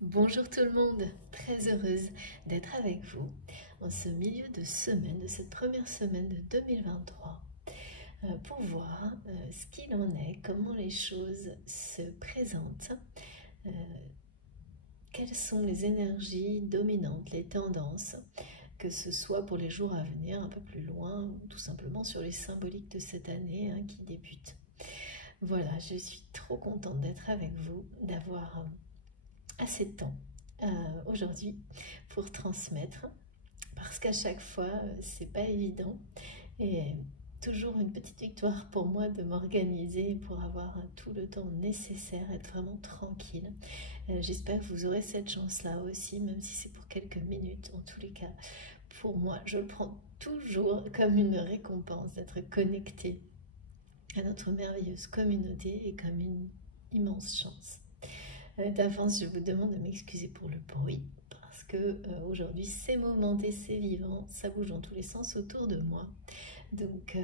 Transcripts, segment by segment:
Bonjour tout le monde, très heureuse d'être avec vous en ce milieu de semaine, de cette première semaine de 2023, pour voir ce qu'il en est, comment les choses se présentent, euh, quelles sont les énergies dominantes, les tendances, que ce soit pour les jours à venir, un peu plus loin, ou tout simplement sur les symboliques de cette année qui débute. Voilà, je suis trop contente d'être avec vous, d'avoir assez de temps aujourd'hui pour transmettre, parce qu'à chaque fois c'est pas évident et toujours une petite victoire pour moi de m'organiser pour avoir tout le temps nécessaire, être vraiment tranquille. J'espère que vous aurez cette chance là aussi, même si c'est pour quelques minutes. En tous les cas, pour moi, je le prends toujours comme une récompense d'être connectée à notre merveilleuse communauté et comme une immense chance. D'avance, je vous demande de m'excuser pour le bruit, parce que aujourd'hui c'est momenté, c'est vivant, ça bouge dans tous les sens autour de moi. Donc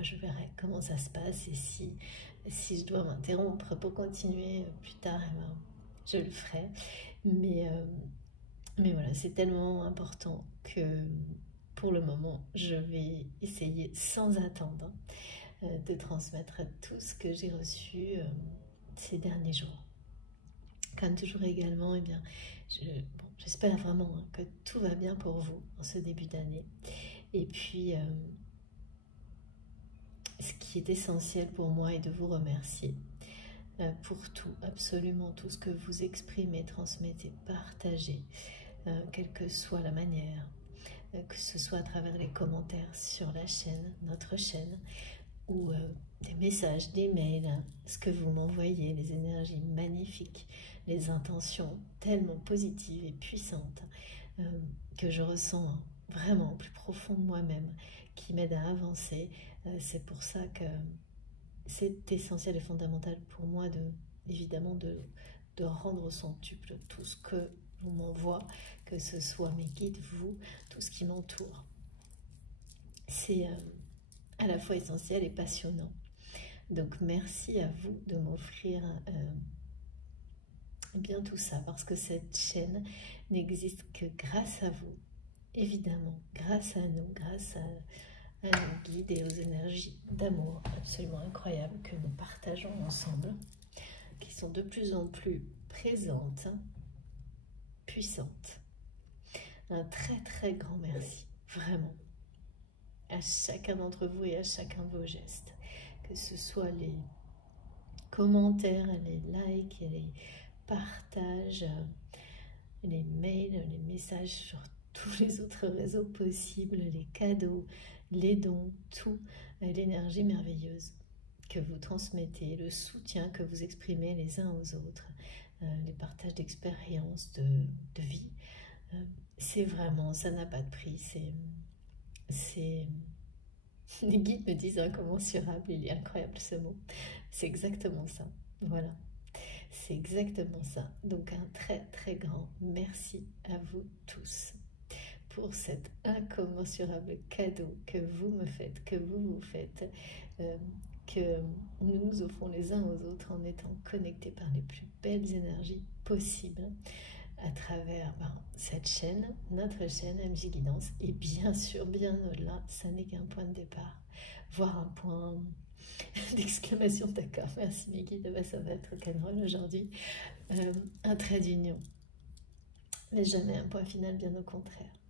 je verrai comment ça se passe et si je dois m'interrompre pour continuer plus tard, je le ferai. Mais voilà, c'est tellement important que pour le moment, je vais essayer sans attendre de transmettre tout ce que j'ai reçu ces derniers jours. Comme toujours également, j'espère vraiment que tout va bien pour vous en ce début d'année. Et puis, ce qui est essentiel pour moi est de vous remercier pour tout, absolument tout ce que vous exprimez, transmettez, partagez, quelle que soit la manière, que ce soit à travers les commentaires sur la chaîne, notre chaîne, ou des messages, des mails, ce que vous m'envoyez, les énergies magnifiques, les intentions tellement positives et puissantes que je ressens vraiment au plus profond de moi-même, qui m'aident à avancer. C'est pour ça que c'est essentiel et fondamental pour moi évidemment de rendre au centuple tout ce que l'on m'envoie, que ce soit mes guides, vous, tout ce qui m'entoure. C'est à la fois essentiel et passionnant. Donc merci à vous de m'offrir bien tout ça, parce que cette chaîne n'existe que grâce à vous, évidemment, grâce à nous, grâce à nos guides et aux énergies d'amour absolument incroyables que nous partageons ensemble, qui sont de plus en plus présentes, puissantes. Un très très grand merci, vraiment, à chacun d'entre vous et à chacun de vos gestes, que ce soit les commentaires, les likes, les partages, les mails, les messages sur tous les autres réseaux possibles, les cadeaux, les dons, tout, l'énergie merveilleuse que vous transmettez, le soutien que vous exprimez les uns aux autres, les partages d'expériences, de vie. C'est vraiment, ça n'a pas de prix, c'est les guides me disent incommensurable, il est incroyable ce mot. C'est exactement ça, voilà. C'est exactement ça. Donc un très très grand merci à vous tous pour cet incommensurable cadeau que vous me faites, que vous vous faites, que nous nous offrons les uns aux autres en étant connectés par les plus belles énergies possibles à travers cette chaîne, notre chaîne MJ Guidance, et bien sûr, bien au-delà, ça n'est qu'un point de départ, voire un point d'exclamation, d'accord, merci mes guides, ça va être rock'n'roll aujourd'hui, un trait d'union, mais jamais un point final, bien au contraire.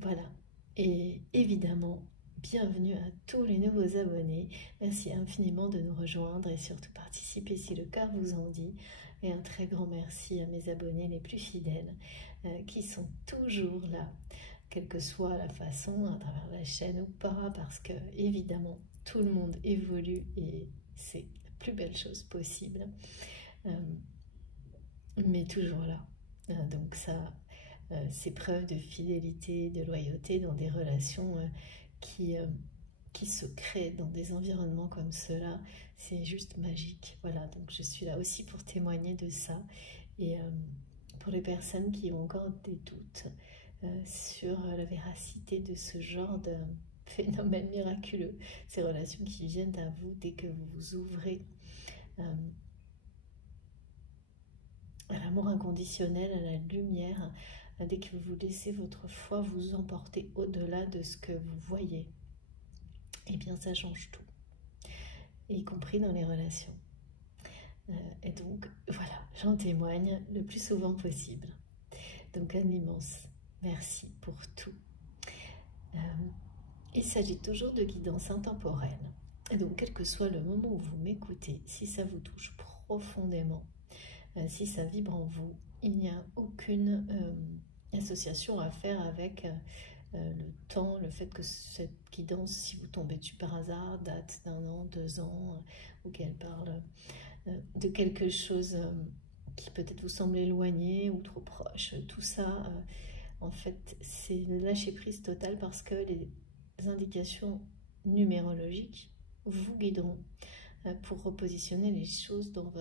Voilà, et évidemment, bienvenue à tous les nouveaux abonnés, merci infiniment de nous rejoindre et surtout participer si le cœur vous en dit. Et un très grand merci à mes abonnés les plus fidèles qui sont toujours là, quelle que soit la façon, à travers la chaîne ou pas, parce que évidemment tout le monde évolue et c'est la plus belle chose possible, mais toujours là. Donc ça, c'est preuve de fidélité, de loyauté dans des relations qui se créent dans des environnements comme cela. C'est juste magique. Voilà, donc je suis là aussi pour témoigner de ça. Et pour les personnes qui ont encore des doutes sur la véracité de ce genre de phénomène miraculeux, ces relations qui viennent à vous dès que vous vous ouvrez à la l'amour inconditionnel, à la lumière, dès que vous laissez votre foi vous emporter au-delà de ce que vous voyez, eh bien ça change tout, y compris dans les relations. Et donc voilà, j'en témoigne le plus souvent possible. Donc un immense merci pour tout. Il s'agit toujours de guidance intemporelle. Et donc quel que soit le moment où vous m'écoutez, si ça vous touche profondément, si ça vibre en vous, il n'y a aucune association à faire avec le temps, le fait que cette guidance, si vous tombez dessus par hasard, date d'1 an, 2 ans, ou qu'elle parle de quelque chose qui peut-être vous semble éloigné ou trop proche. Tout ça, en fait, c'est le lâcher-prise total parce que les indications numérologiques vous guideront pour repositionner les choses dans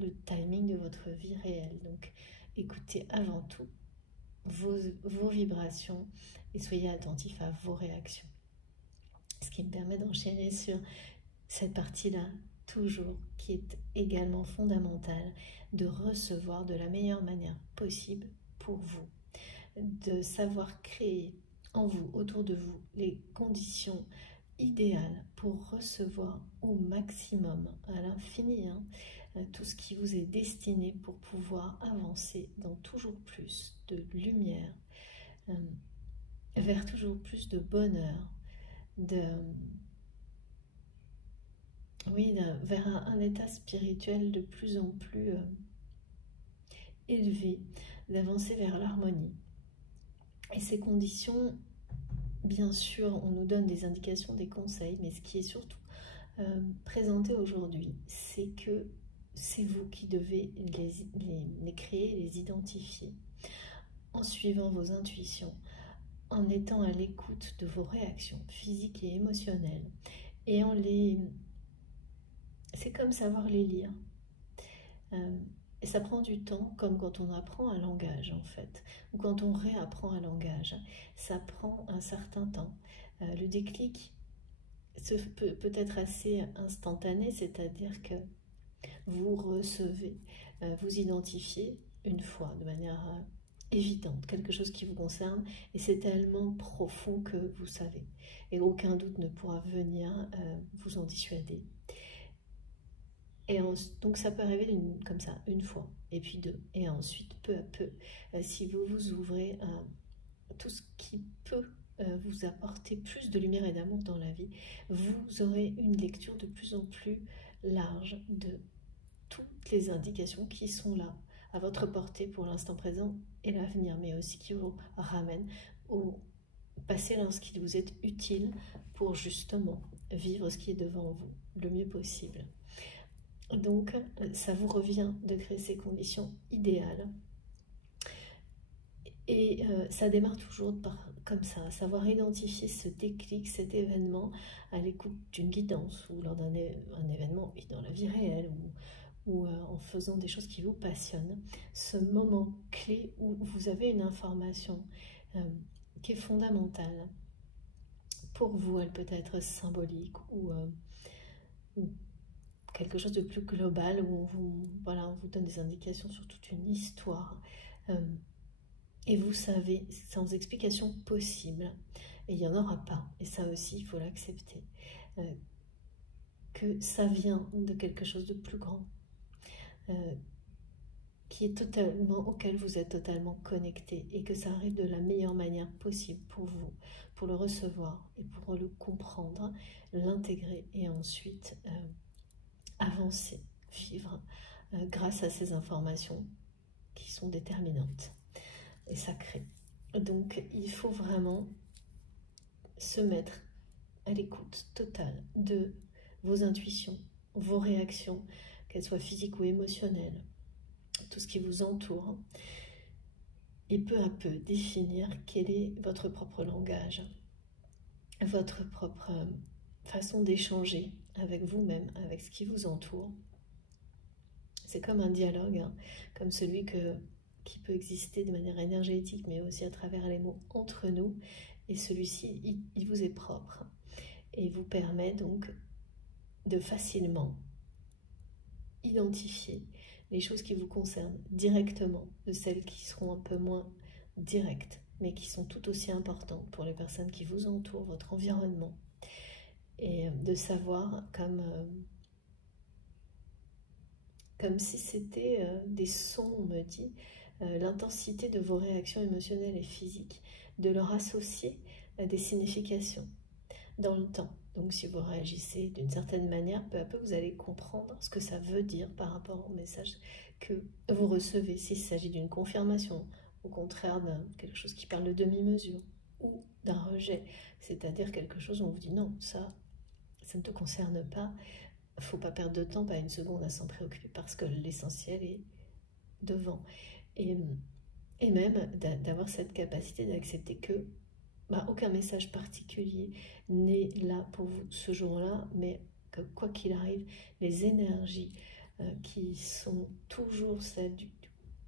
le timing de votre vie réelle. Donc, écoutez avant tout vos vibrations et soyez attentifs à vos réactions. Ce qui me permet d'enchaîner sur cette partie-là, toujours, qui est également fondamentale, de recevoir de la meilleure manière possible pour vous, de savoir créer en vous, autour de vous, les conditions idéales pour recevoir au maximum, à l'infini, tout ce qui vous est destiné pour pouvoir avancer dans toujours plus de lumière, vers toujours plus de bonheur, vers un état spirituel de plus en plus élevé, d'avancer vers l'harmonie. Et ces conditions, bien sûr, on nous donne des indications, des conseils, mais ce qui est surtout présenté aujourd'hui, c'est que c'est vous qui devez les créer, les identifier, en suivant vos intuitions, en étant à l'écoute de vos réactions physiques et émotionnelles, et c'est comme savoir les lire. Et ça prend du temps, comme quand on apprend un langage en fait, ou quand on réapprend un langage. Ça prend un certain temps. Le déclic peut être assez instantané, c'est-à-dire que vous recevez, vous identifiez une fois de manière évidente, quelque chose qui vous concerne, et c'est tellement profond que vous savez. Et aucun doute ne pourra venir vous en dissuader. Et donc ça peut arriver comme ça, une fois, et puis 2. Et ensuite, peu à peu, si vous vous ouvrez à tout ce qui peut vous apporter plus de lumière et d'amour dans la vie, vous aurez une lecture de plus en plus large de toutes les indications qui sont là, à votre portée pour l'instant présent et l'avenir, mais aussi qui vous ramènent au passé lorsqu'il vous est utile pour justement vivre ce qui est devant vous le mieux possible. Donc, ça vous revient de créer ces conditions idéales. Et ça démarre toujours comme ça, savoir identifier ce déclic, cet événement à l'écoute d'une guidance ou lors d'un événement dans la vie réelle ou en faisant des choses qui vous passionnent. Ce moment clé où vous avez une information qui est fondamentale. Pour vous, elle peut être symbolique ou quelque chose de plus global où on vous donne des indications sur toute une histoire. Et vous savez, sans explication possible, et il n'y en aura pas, et ça aussi, il faut l'accepter, que ça vient de quelque chose de plus grand, auquel vous êtes totalement connecté, et que ça arrive de la meilleure manière possible pour vous, pour le recevoir et pour le comprendre, l'intégrer et ensuite avancer, vivre grâce à ces informations qui sont déterminantes et sacrées. Donc il faut vraiment se mettre à l'écoute totale de vos intuitions, vos réactions, qu'elles soient physiques ou émotionnelles, tout ce qui vous entoure, et peu à peu définir quel est votre propre langage, votre propre façon d'échanger avec vous-même, avec ce qui vous entoure. C'est comme un dialogue, comme celui qui peut exister de manière énergétique, mais aussi à travers les mots entre nous. Et celui-ci, il vous est propre et vous permet donc de facilement identifier les choses qui vous concernent directement, de celles qui seront un peu moins directes, mais qui sont tout aussi importantes pour les personnes qui vous entourent, votre environnement. Et de savoir comme si c'était des sons, on me dit, l'intensité de vos réactions émotionnelles et physiques, de leur associer des significations dans le temps. Donc si vous réagissez d'une certaine manière, peu à peu vous allez comprendre ce que ça veut dire par rapport au message que vous recevez. S'il s'agit d'une confirmation, au contraire de quelque chose qui parle de demi-mesure, ou d'un rejet, c'est-à-dire quelque chose où on vous dit non, ça ne te concerne pas. Il ne faut pas perdre de temps, pas une seconde à s'en préoccuper parce que l'essentiel est devant. Et même d'avoir cette capacité d'accepter que aucun message particulier n'est là pour vous ce jour-là, mais que quoi qu'il arrive, les énergies qui sont toujours celles du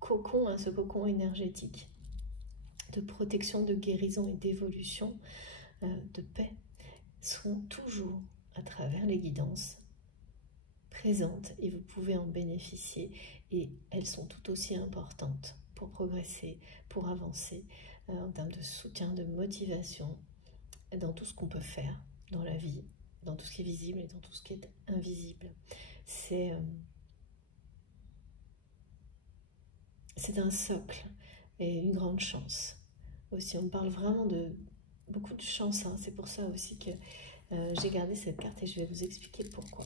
cocon, ce cocon énergétique, de protection, de guérison et d'évolution, de paix, seront toujours à travers les guidances présentes et vous pouvez en bénéficier et elles sont tout aussi importantes pour progresser, pour avancer en termes de soutien, de motivation dans tout ce qu'on peut faire dans la vie, dans tout ce qui est visible et dans tout ce qui est invisible. C'est un socle et une grande chance. Aussi, on parle vraiment de beaucoup de chance, hein. C'est pour ça aussi que j'ai gardé cette carte et je vais vous expliquer pourquoi.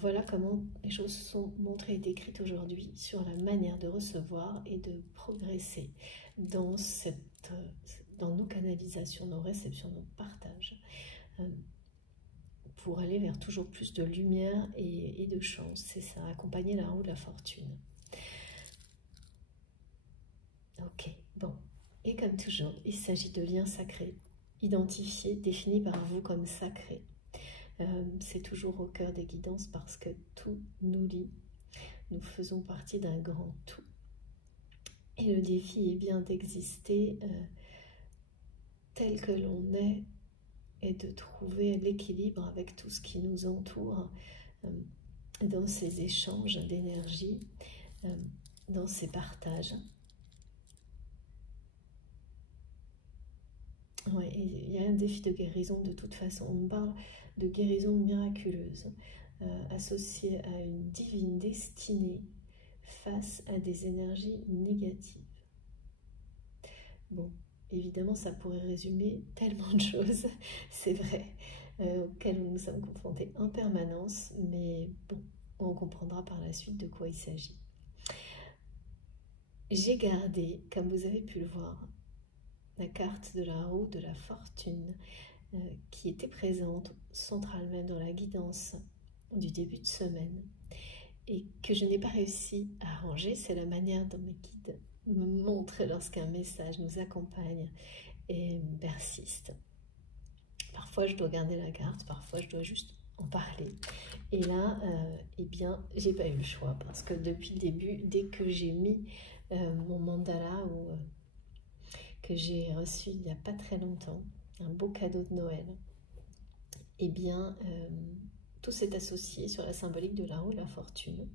Voilà comment les choses sont montrées et décrites aujourd'hui sur la manière de recevoir et de progresser dans nos canalisations, nos réceptions, nos partages, pour aller vers toujours plus de lumière et de chance. C'est ça, accompagner la roue de la fortune. Ok, bon. Et comme toujours, il s'agit de liens sacrés, identifiés, définis par vous comme sacrés. C'est toujours au cœur des guidances parce que tout nous lie. Nous faisons partie d'un grand tout. Et le défi est bien d'exister tel que l'on est et de trouver l'équilibre avec tout ce qui nous entoure dans ces échanges d'énergie, dans ces partages. Ouais, il y a un défi de guérison de toute façon. On me parle de guérison miraculeuse associée à une divine destinée face à des énergies négatives. Bon, évidemment, ça pourrait résumer tellement de choses, c'est vrai, auxquelles nous sommes confrontés en permanence, mais bon, on comprendra par la suite de quoi il s'agit. J'ai gardé, comme vous avez pu le voir, la carte de la roue de la fortune qui était présente centrale même dans la guidance du début de semaine et que je n'ai pas réussi à ranger. C'est la manière dont mes guides me montrent lorsqu'un message nous accompagne et persiste. Parfois je dois garder la carte, parfois je dois juste en parler. Et là, eh bien, j'ai pas eu le choix parce que depuis le début, dès que j'ai mis mon mandala que j'ai reçu il n'y a pas très longtemps, un beau cadeau de Noël, eh bien, tout s'est associé sur la symbolique de la roue de la fortune.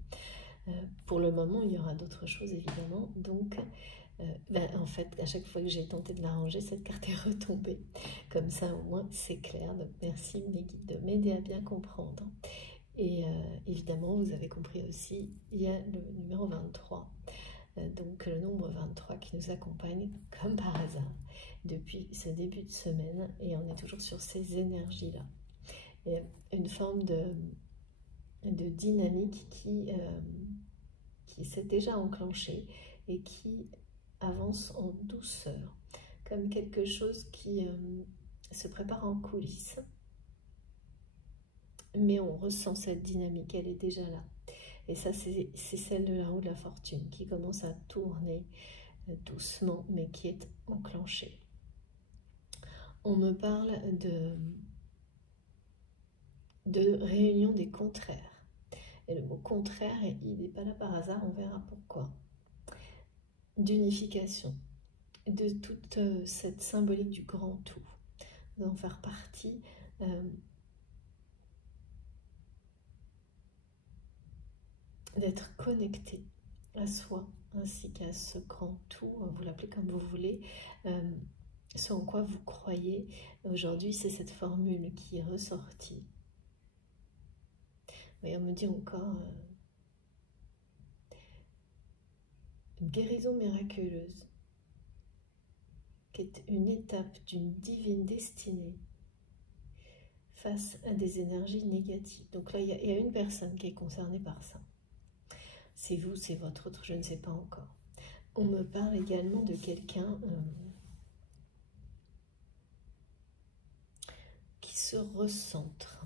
Pour le moment, il y aura d'autres choses, évidemment. Donc, en fait, à chaque fois que j'ai tenté de la ranger, cette carte est retombée. Comme ça, au moins, c'est clair. Donc, merci, mes guides, de m'aider à bien comprendre. Et évidemment, vous avez compris aussi, il y a le numéro 23. Donc le nombre 23 qui nous accompagne comme par hasard depuis ce début de semaine et on est toujours sur ces énergies-là. Une forme de dynamique qui s'est déjà enclenchée et qui avance en douceur, comme quelque chose qui se prépare en coulisses. Mais on ressent cette dynamique, elle est déjà là. Et ça, c'est celle de la roue de la fortune qui commence à tourner doucement, mais qui est enclenchée. On me parle de réunion des contraires. Et le mot contraire, il n'est pas là par hasard, on verra pourquoi. D'unification, de toute cette symbolique du grand tout, d'en faire partie. d'être connecté à soi, ainsi qu'à ce grand tout, vous l'appelez comme vous voulez, ce en quoi vous croyez. Aujourd'hui, c'est cette formule qui est ressortie. Et on me dit encore une guérison miraculeuse, qui est une étape d'une divine destinée face à des énergies négatives. Donc là, il y a une personne qui est concernée par ça. C'est vous, c'est votre autre, je ne sais pas encore. On me parle également de quelqu'un qui se recentre.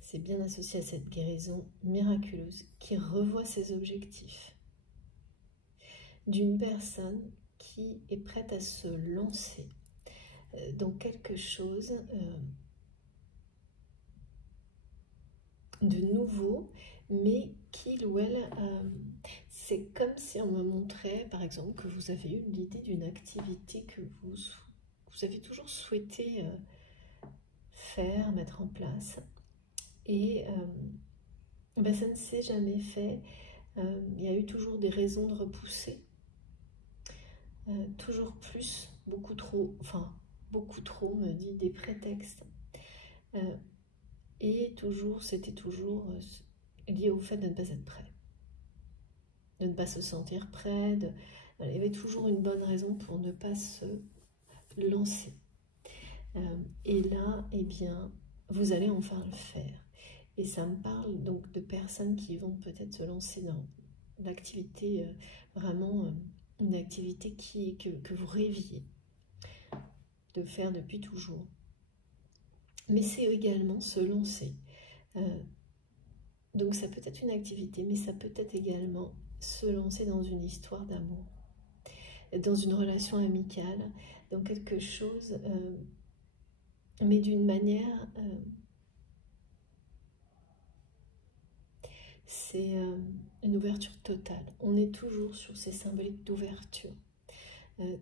C'est bien associé à cette guérison miraculeuse qui revoit ses objectifs. D'une personne qui est prête à se lancer dans quelque chose de nouveau, mais qu'il ou elle, c'est comme si on me montrait, par exemple, que vous avez eu l'idée d'une activité que vous avez toujours souhaité faire, mettre en place, et ben, ça ne s'est jamais fait. Il y a eu toujours des raisons de repousser, toujours plus, beaucoup trop, me dit des prétextes, et toujours, c'était toujours lié au fait de ne pas être prêt, de ne pas se sentir prêt, il y avait toujours une bonne raison pour ne pas se lancer. Et là, eh bien, vous allez enfin le faire. Et ça me parle donc de personnes qui vont peut-être se lancer dans l'activité, vraiment une activité que vous rêviez de faire depuis toujours. Mais c'est également se lancer. Donc ça peut être une activité, mais ça peut être également se lancer dans une histoire d'amour, dans une relation amicale, dans quelque chose, mais d'une manière... c'est une ouverture totale. On est toujours sur ces symboliques d'ouverture,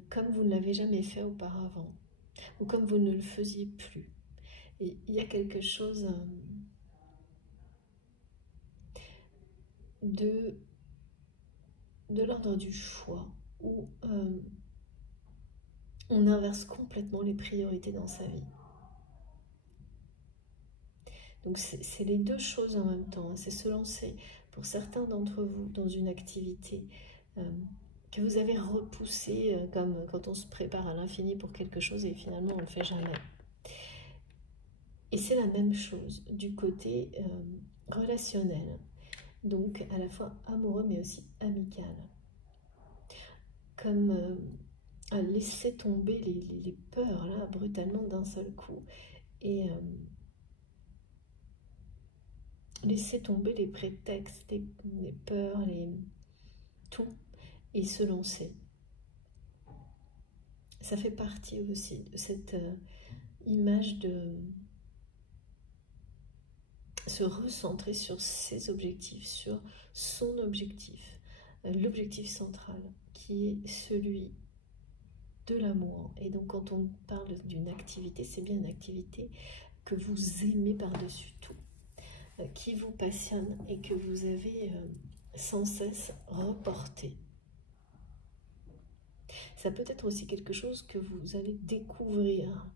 comme vous ne l'avez jamais fait auparavant, ou comme vous ne le faisiez plus. Et il y a quelque chose de l'ordre du choix, où on inverse complètement les priorités dans sa vie. Donc c'est les deux choses en même temps. C'est se lancer, pour certains d'entre vous, dans une activité que vous avez repoussée, comme quand on se prépare à l'infini pour quelque chose et finalement on ne le fait jamais. Et c'est la même chose du côté relationnel, donc à la fois amoureux mais aussi amical. Comme laisser tomber les peurs là brutalement d'un seul coup et laisser tomber les prétextes, les peurs, tout, et se lancer. Ça fait partie aussi de cette image de se recentrer sur ses objectifs, sur son objectif, l'objectif central, qui est celui de l'amour. Et donc quand on parle d'une activité, c'est bien une activité que vous aimez par-dessus tout, qui vous passionne et que vous avez sans cesse reporté. Ça peut être aussi quelque chose que vous allez découvrir,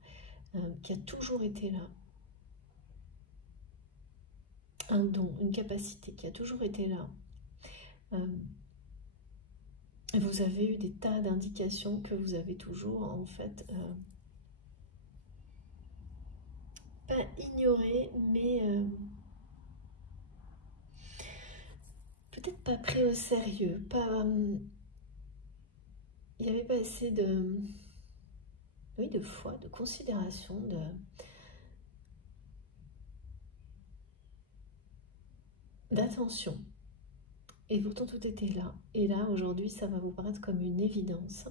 qui a toujours été là. Un don, une capacité qui a toujours été là. Vous avez eu des tas d'indications que vous avez toujours, en fait, pas ignoré, mais peut-être pas pris au sérieux, pas... il n'y avait pas assez de... oui, de foi, de considération, d'attention. Et pourtant tout était là. Et là, aujourd'hui, ça va vous paraître comme une évidence.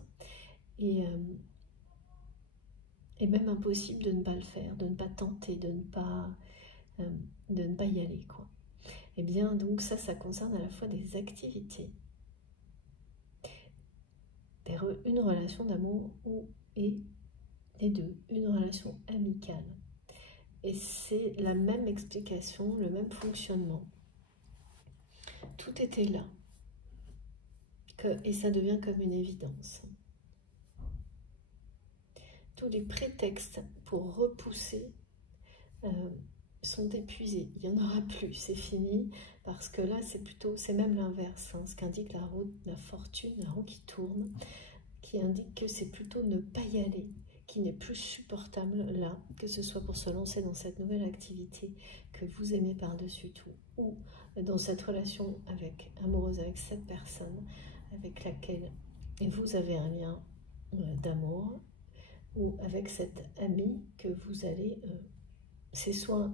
Et même impossible de ne pas le faire, de ne pas tenter, de ne pas y aller, quoi. Et bien, donc ça concerne à la fois des activités, une relation d'amour et les deux, une relation amicale. Et c'est la même explication, le même fonctionnement. Tout était là. Et ça devient comme une évidence. Tous les prétextes pour repousser sont épuisés. Il n'y en aura plus, c'est fini. Parce que là, c'est même l'inverse. Hein, ce qu'indique la roue de la fortune, la roue qui tourne, qui indique que c'est plutôt ne pas y aller, qui n'est plus supportable là, que ce soit pour se lancer dans cette nouvelle activité que vous aimez par-dessus tout, ou dans cette relation amoureuse avec cette personne avec laquelle vous avez un lien d'amour, ou avec cette amie que vous allez, c'est soit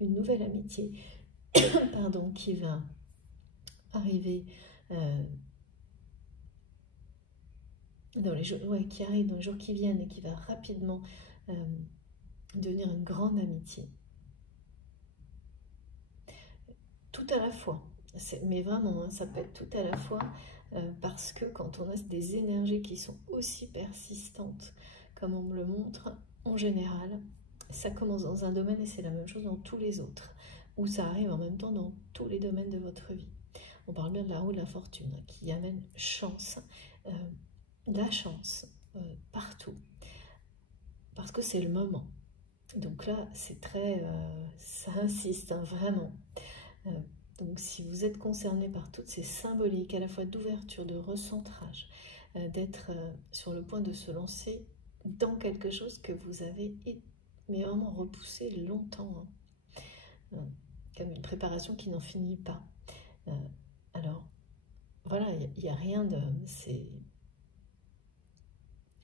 une nouvelle amitié pardon, qui va arriver dans les jours, qui arrive dans les jours qui viennent et qui va rapidement devenir une grande amitié. Tout à la fois, mais vraiment, hein, ça peut être tout à la fois, parce que quand on a des énergies qui sont aussi persistantes, comme on me le montre, en général, ça commence dans un domaine et c'est la même chose dans tous les autres, ou ça arrive en même temps dans tous les domaines de votre vie. On parle bien de la roue de la fortune, qui amène chance, la chance partout, parce que c'est le moment. Donc là, c'est très, ça insiste, hein, vraiment. Donc si vous êtes concerné par toutes ces symboliques, à la fois d'ouverture, de recentrage, d'être sur le point de se lancer dans quelque chose que vous avez mais vraiment repoussé longtemps, hein, comme une préparation qui n'en finit pas. Alors, voilà, il n'y a rien de...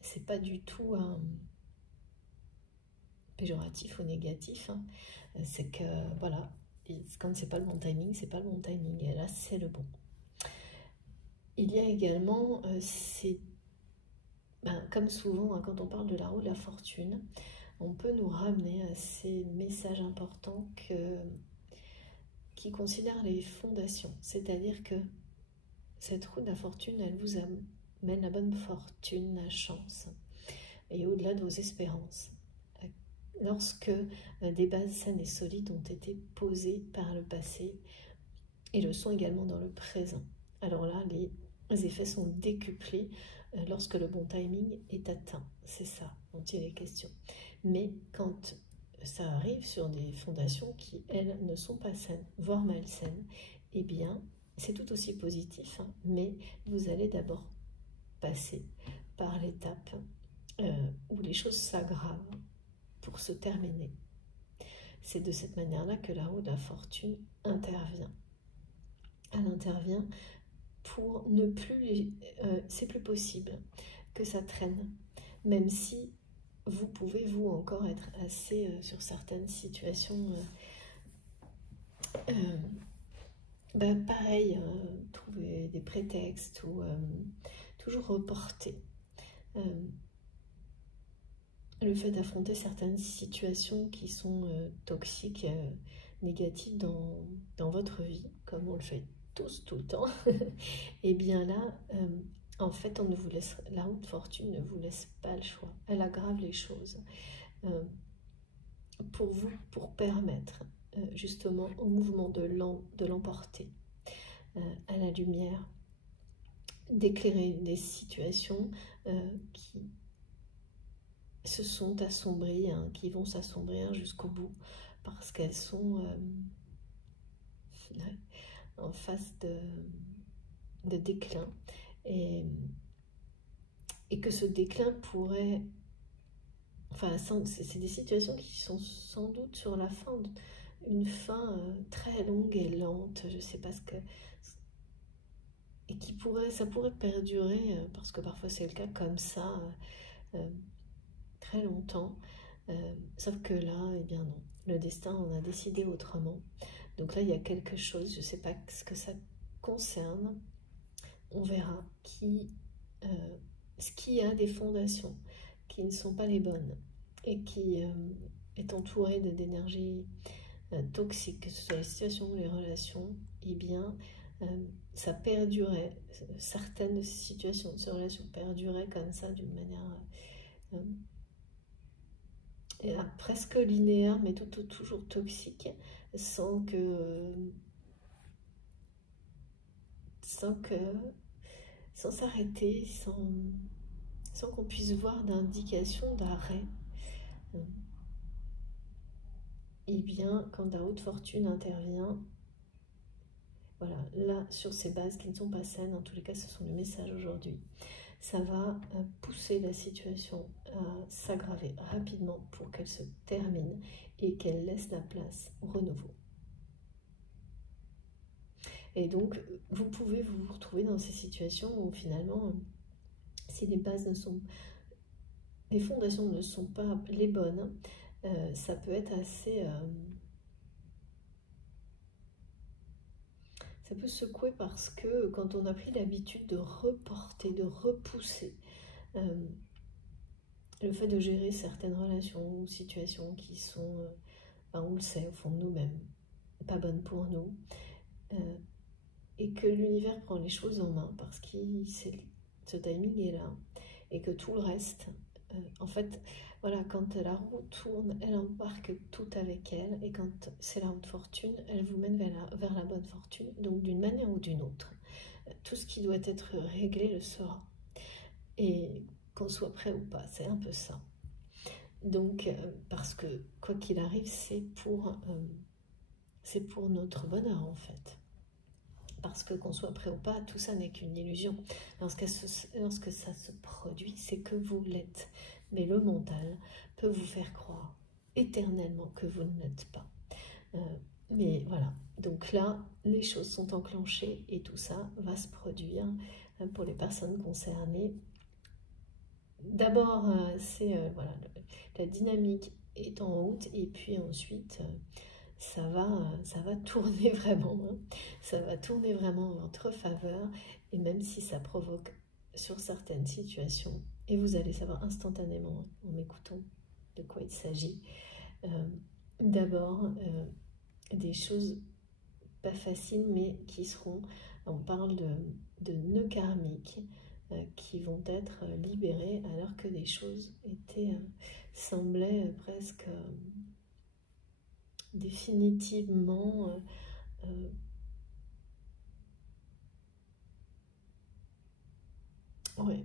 C'est pas du tout péjoratif ou négatif, hein. C'est que, voilà, quand c'est pas le bon timing, c'est pas le bon timing, et là, c'est le bon. Il y a également, comme souvent, hein, quand on parle de la roue de la fortune, on peut nous ramener à ces messages importants qui considèrent les fondations. C'est-à-dire que cette roue de la fortune, elle vous amène la bonne fortune, la chance, et au-delà de vos espérances. Lorsque des bases saines et solides ont été posées par le passé, et le sont également dans le présent. Alors là, les effets sont décuplés lorsque le bon timing est atteint. C'est ça dont il est question. Mais quand ça arrive sur des fondations qui, elles, ne sont pas saines, voire malsaines, eh bien, c'est tout aussi positif, hein, mais vous allez d'abord passer par l'étape où les choses s'aggravent pour se terminer. C'est de cette manière-là que la roue de la fortune intervient. Elle intervient pour ne plus... c'est plus possible que ça traîne, même si vous pouvez, vous, encore être assez sur certaines situations... pareil, trouver des prétextes ou toujours reporter. Le fait d'affronter certaines situations qui sont toxiques, négatives dans votre vie, comme on le fait tous tout le temps, et bien là, en fait, la roue de fortune ne vous laisse pas le choix. Elle aggrave les choses pour permettre justement au mouvement de l'emporter à la lumière, d'éclairer des situations qui se sont assombries, hein, qui vont s'assombrir jusqu'au bout, parce qu'elles sont en phase de déclin, et que ce déclin pourrait... Enfin, c'est des situations qui sont sans doute sur la fin, une fin très longue et lente, je ne sais pas ce que... Et ça pourrait perdurer, parce que parfois c'est le cas comme ça, très longtemps. Sauf que là, eh bien non, le destin en a décidé autrement. Donc là, il y a quelque chose, je ne sais pas ce que ça concerne, on verra ce qui a des fondations qui ne sont pas les bonnes et qui est entouré d'énergie toxique, que ce soit les situations ou les relations, eh bien, ça perdurait, certaines de ces situations, de ces relations perduraient comme ça d'une manière presque linéaire, mais toujours toxique, sans s'arrêter, sans qu'on puisse voir d'indication d'arrêt. Et bien, quand la haute fortune intervient, voilà, là, sur ces bases qui ne sont pas saines, en tous les cas, ce sont les messages aujourd'hui, ça va pousser la situation à s'aggraver rapidement pour qu'elle se termine et qu'elle laisse la place au renouveau. Et donc, vous pouvez vous retrouver dans ces situations où finalement, si les bases les fondations ne sont pas les bonnes, ça peut être assez... ça peut secouer parce que quand on a pris l'habitude de reporter, de repousser, le fait de gérer certaines relations ou situations qui sont, on le sait au fond de nous-mêmes, pas bonnes pour nous, et que l'univers prend les choses en main parce que ce timing est là, et que tout le reste, en fait, voilà, quand la roue tourne, elle embarque tout avec elle, et quand c'est la haute fortune, elle vous mène vers la bonne fortune, donc d'une manière ou d'une autre. Tout ce qui doit être réglé le sera. Et qu'on soit prêt ou pas, c'est un peu ça. Donc, parce que quoi qu'il arrive, c'est pour notre bonheur en fait. Parce que qu'on soit prêt ou pas, tout ça n'est qu'une illusion. Lorsque ça se produit, c'est que vous l'êtes. Mais le mental peut vous faire croire éternellement que vous ne l'êtes pas. Mais voilà, donc là, les choses sont enclenchées et tout ça va se produire pour les personnes concernées. D'abord, voilà, la dynamique est en route et puis ensuite, ça va tourner vraiment, hein. Ça va tourner vraiment en votre faveur, et même si ça provoque sur certaines situations, et vous allez savoir instantanément en m'écoutant de quoi il s'agit, d'abord des choses pas faciles mais qui seront, on parle de nœuds karmiques qui vont être libérés alors que des choses semblaient presque définitivement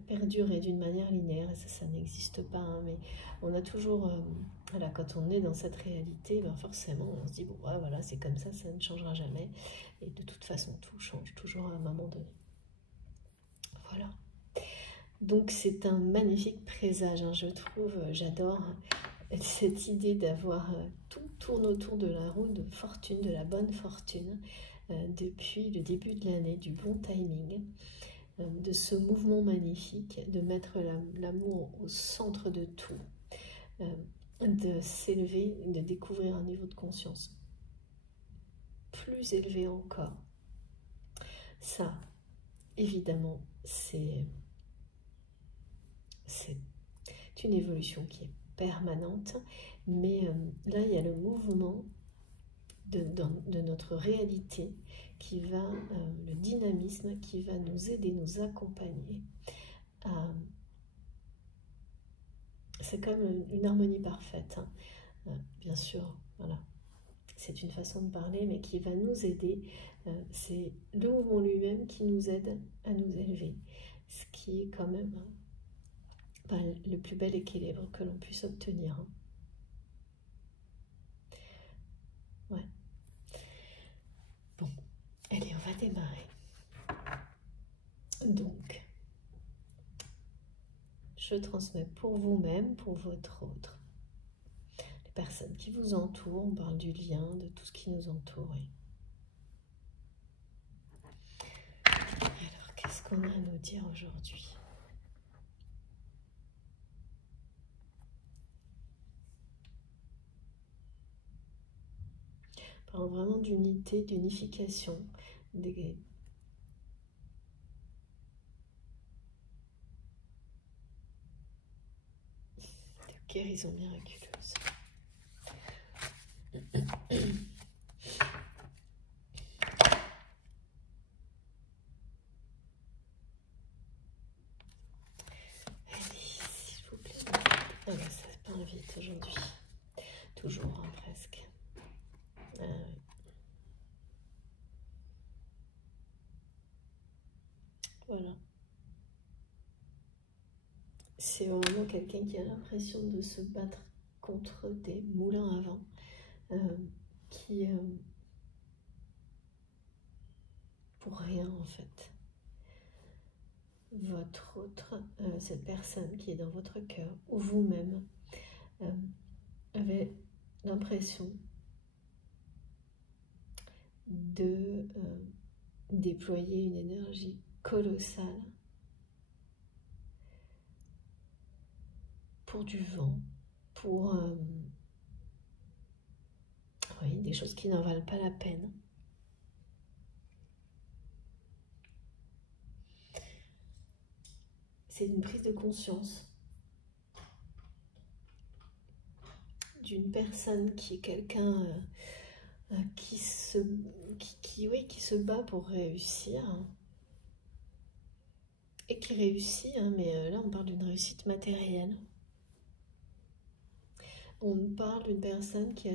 perdurer d'une manière linéaire, et ça n'existe pas, hein, mais on a toujours, voilà, quand on est dans cette réalité, ben forcément on se dit, bon voilà, c'est comme ça ne changera jamais, et de toute façon tout change toujours à un moment donné. Voilà. Donc c'est un magnifique présage, hein, je trouve, j'adore cette idée d'avoir tout tourne autour de la roue de fortune, de la bonne fortune, depuis le début de l'année, du bon timing, de ce mouvement magnifique, de mettre l'amour au centre de tout, de s'élever, de découvrir un niveau de conscience plus élevé encore. Ça, évidemment, c'est une évolution qui est permanente, mais là, il y a le mouvement de notre réalité qui va, le dynamisme qui va nous aider, nous accompagner. C'est comme une harmonie parfaite, hein. Bien sûr, voilà. C'est une façon de parler, mais qui va nous aider. C'est le mouvement lui-même qui nous aide à nous élever, ce qui est quand même le plus bel équilibre que l'on puisse obtenir, hein. Ouais. Bon, allez, on va démarrer. Donc, je transmets pour vous-même, pour votre autre, les personnes qui vous entourent. On parle du lien, de tout ce qui nous entoure. Alors, qu'est-ce qu'on a à nous dire aujourd'hui ? On parle vraiment d'unité, d'unification, de guérison miraculeuse. Allez, s'il vous plaît. Ah ben, ça part vite aujourd'hui. toujours, hein, presque. Voilà. C'est vraiment quelqu'un qui a l'impression de se battre contre des moulins à vent, qui pour rien en fait. Votre autre, cette personne qui est dans votre cœur, ou vous-même, avez l'impression de déployer une énergie colossale pour du vent, pour oui, des choses qui n'en valent pas la peine. C'est une prise de conscience d'une personne qui est quelqu'un qui se bat pour réussir et qui réussit, hein, mais là on parle d'une réussite matérielle. On parle d'une personne qui a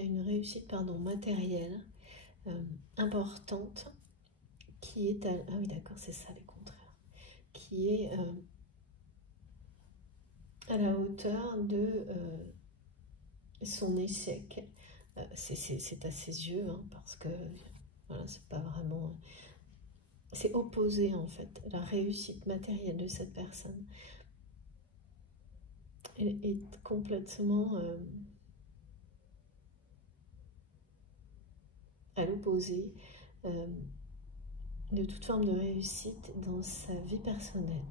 une réussite matérielle importante, qui est ah oui d'accord, c'est ça les contraires, qui est à la hauteur de son échec. C'est à ses yeux, hein, parce que voilà, c'est pas vraiment... C'est opposé en fait. La réussite matérielle de cette personne est complètement à l'opposé de toute forme de réussite dans sa vie personnelle.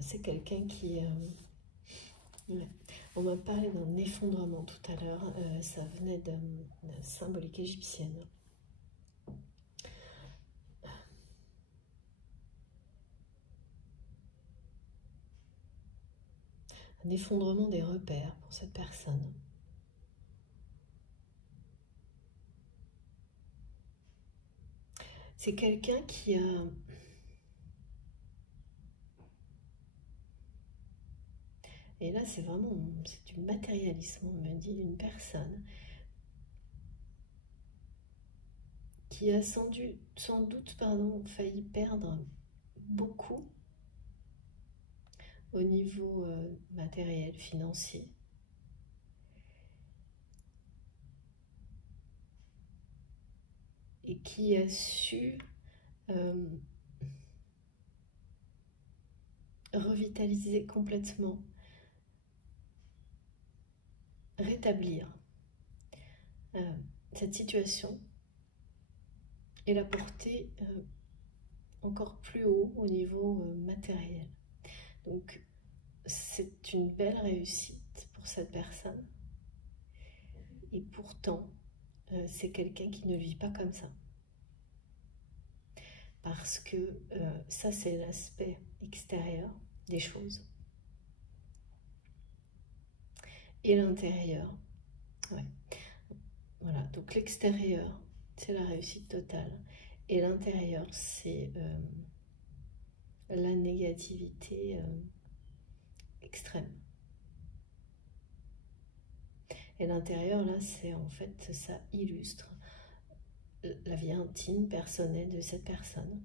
C'est quelqu'un qui... on m'a parlé d'un effondrement tout à l'heure, ça venait d'une symbolique égyptienne. Un effondrement des repères pour cette personne. C'est quelqu'un qui a... Et là, c'est vraiment... C'est du matérialisme, on me dit, d'une personne qui a sans doute failli perdre beaucoup au niveau matériel, financier. Et qui a su revitaliser complètement, rétablir cette situation et la porter encore plus haut au niveau matériel. Donc c'est une belle réussite pour cette personne, et pourtant c'est quelqu'un qui ne vit pas comme ça, parce que ça c'est l'aspect extérieur des choses, et l'intérieur, ouais. Voilà, donc l'extérieur c'est la réussite totale, et l'intérieur c'est la négativité extrême. Et l'intérieur, là, c'est en fait, ça illustre la vie intime, personnelle de cette personne.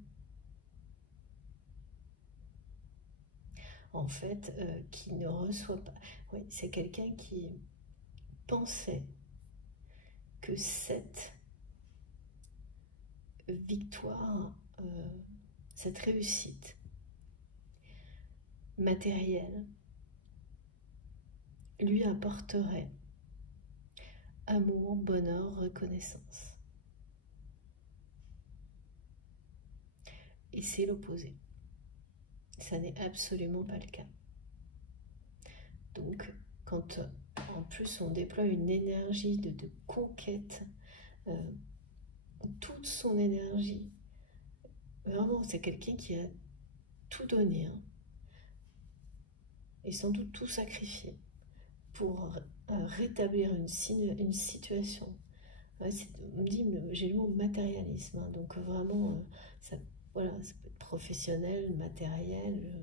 En fait, qui ne reçoit pas... Oui, c'est quelqu'un qui pensait que cette victoire, cette réussite matérielle lui apporterait amour, bonheur, reconnaissance. Et c'est l'opposé. Ça n'est absolument pas le cas. Donc, quand en plus on déploie une énergie de conquête, toute son énergie, vraiment c'est quelqu'un qui a tout donné, hein, et sans doute tout sacrifié pour rétablir une situation. Ouais, on me dit, j'ai le mot matérialisme, hein, donc vraiment, ça, voilà, ça peut être professionnel, matériel,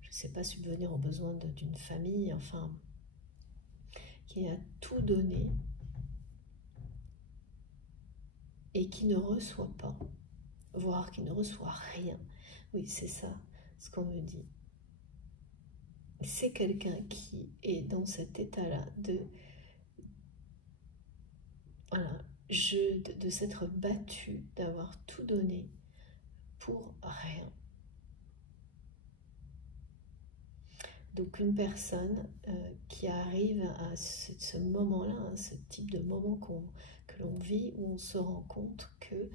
je ne sais pas, subvenir aux besoins d'une famille, enfin, qui a tout donné et qui ne reçoit pas, voire qui ne reçoit rien. Oui, c'est ça ce qu'on me dit. C'est quelqu'un qui est dans cet état-là de s'être battu, d'avoir tout donné pour rien. Donc une personne qui arrive à ce moment-là, hein, ce type de moment que l'on vit, où on se rend compte que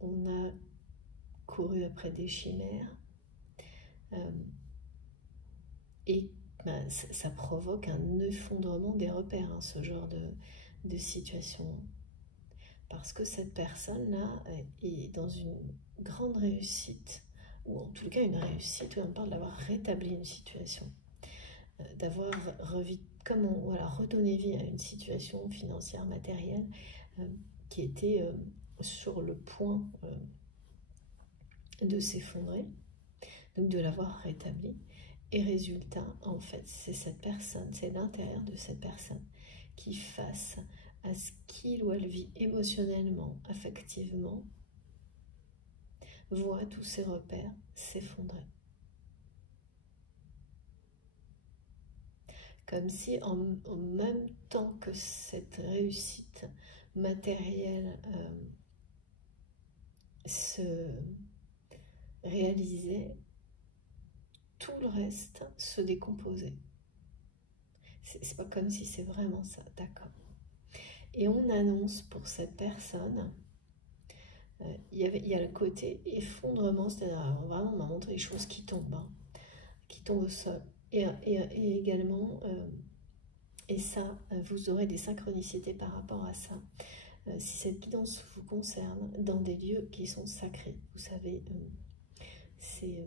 on a couru après des chimères et ben, ça provoque un effondrement des repères, hein, ce genre de situation. Parce que cette personne-là est dans une grande réussite, ou en tout cas une réussite, où on parle d'avoir rétabli une situation, d'avoir redonné vie à une situation financière, matérielle, qui était sur le point de s'effondrer, donc de l'avoir rétabli. Et résultat, en fait, c'est cette personne, c'est l'intérieur de cette personne qui, face à ce qu'il ou elle vit émotionnellement, affectivement, voit tous ses repères s'effondrer. Comme si en même temps que cette réussite matérielle se réalisait, tout le reste se décomposait. C'est pas comme si c'est vraiment ça, d'accord. Et on annonce pour cette personne, il y a le côté effondrement, c'est-à-dire vraiment on m'a montré les choses qui tombent au sol. Et également, et ça, vous aurez des synchronicités par rapport à ça. Si cette guidance vous concerne, dans des lieux qui sont sacrés, vous savez, c'est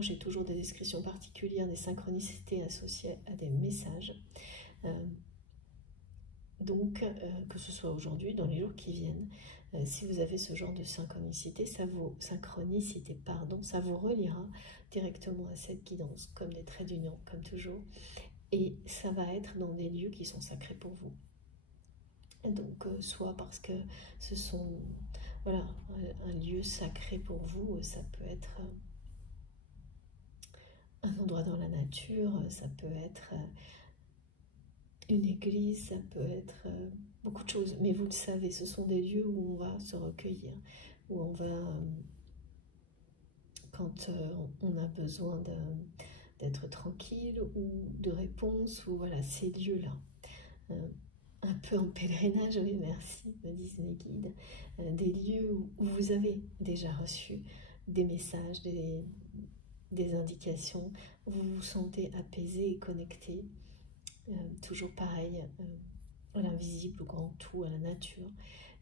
j'ai toujours des descriptions particulières, des synchronicités associées à des messages. Donc, que ce soit aujourd'hui, dans les jours qui viennent, si vous avez ce genre de synchronicité, ça vous reliera directement à cette guidance, comme des traits d'union, comme toujours. Et ça va être dans des lieux qui sont sacrés pour vous. Donc, soit parce que ce sont, voilà, un lieu sacré pour vous, ça peut être un endroit dans la nature, ça peut être une église, ça peut être beaucoup de choses. Mais vous le savez, ce sont des lieux où on va se recueillir, où on va, quand on a besoin d'être tranquille ou de réponse, ou voilà, ces lieux-là. Un peu en pèlerinage, oui, merci, me disent les guides. Des lieux où vous avez déjà reçu des messages, des indications, vous vous sentez apaisé et connecté. Toujours pareil, à l'invisible, au grand tout, à la nature.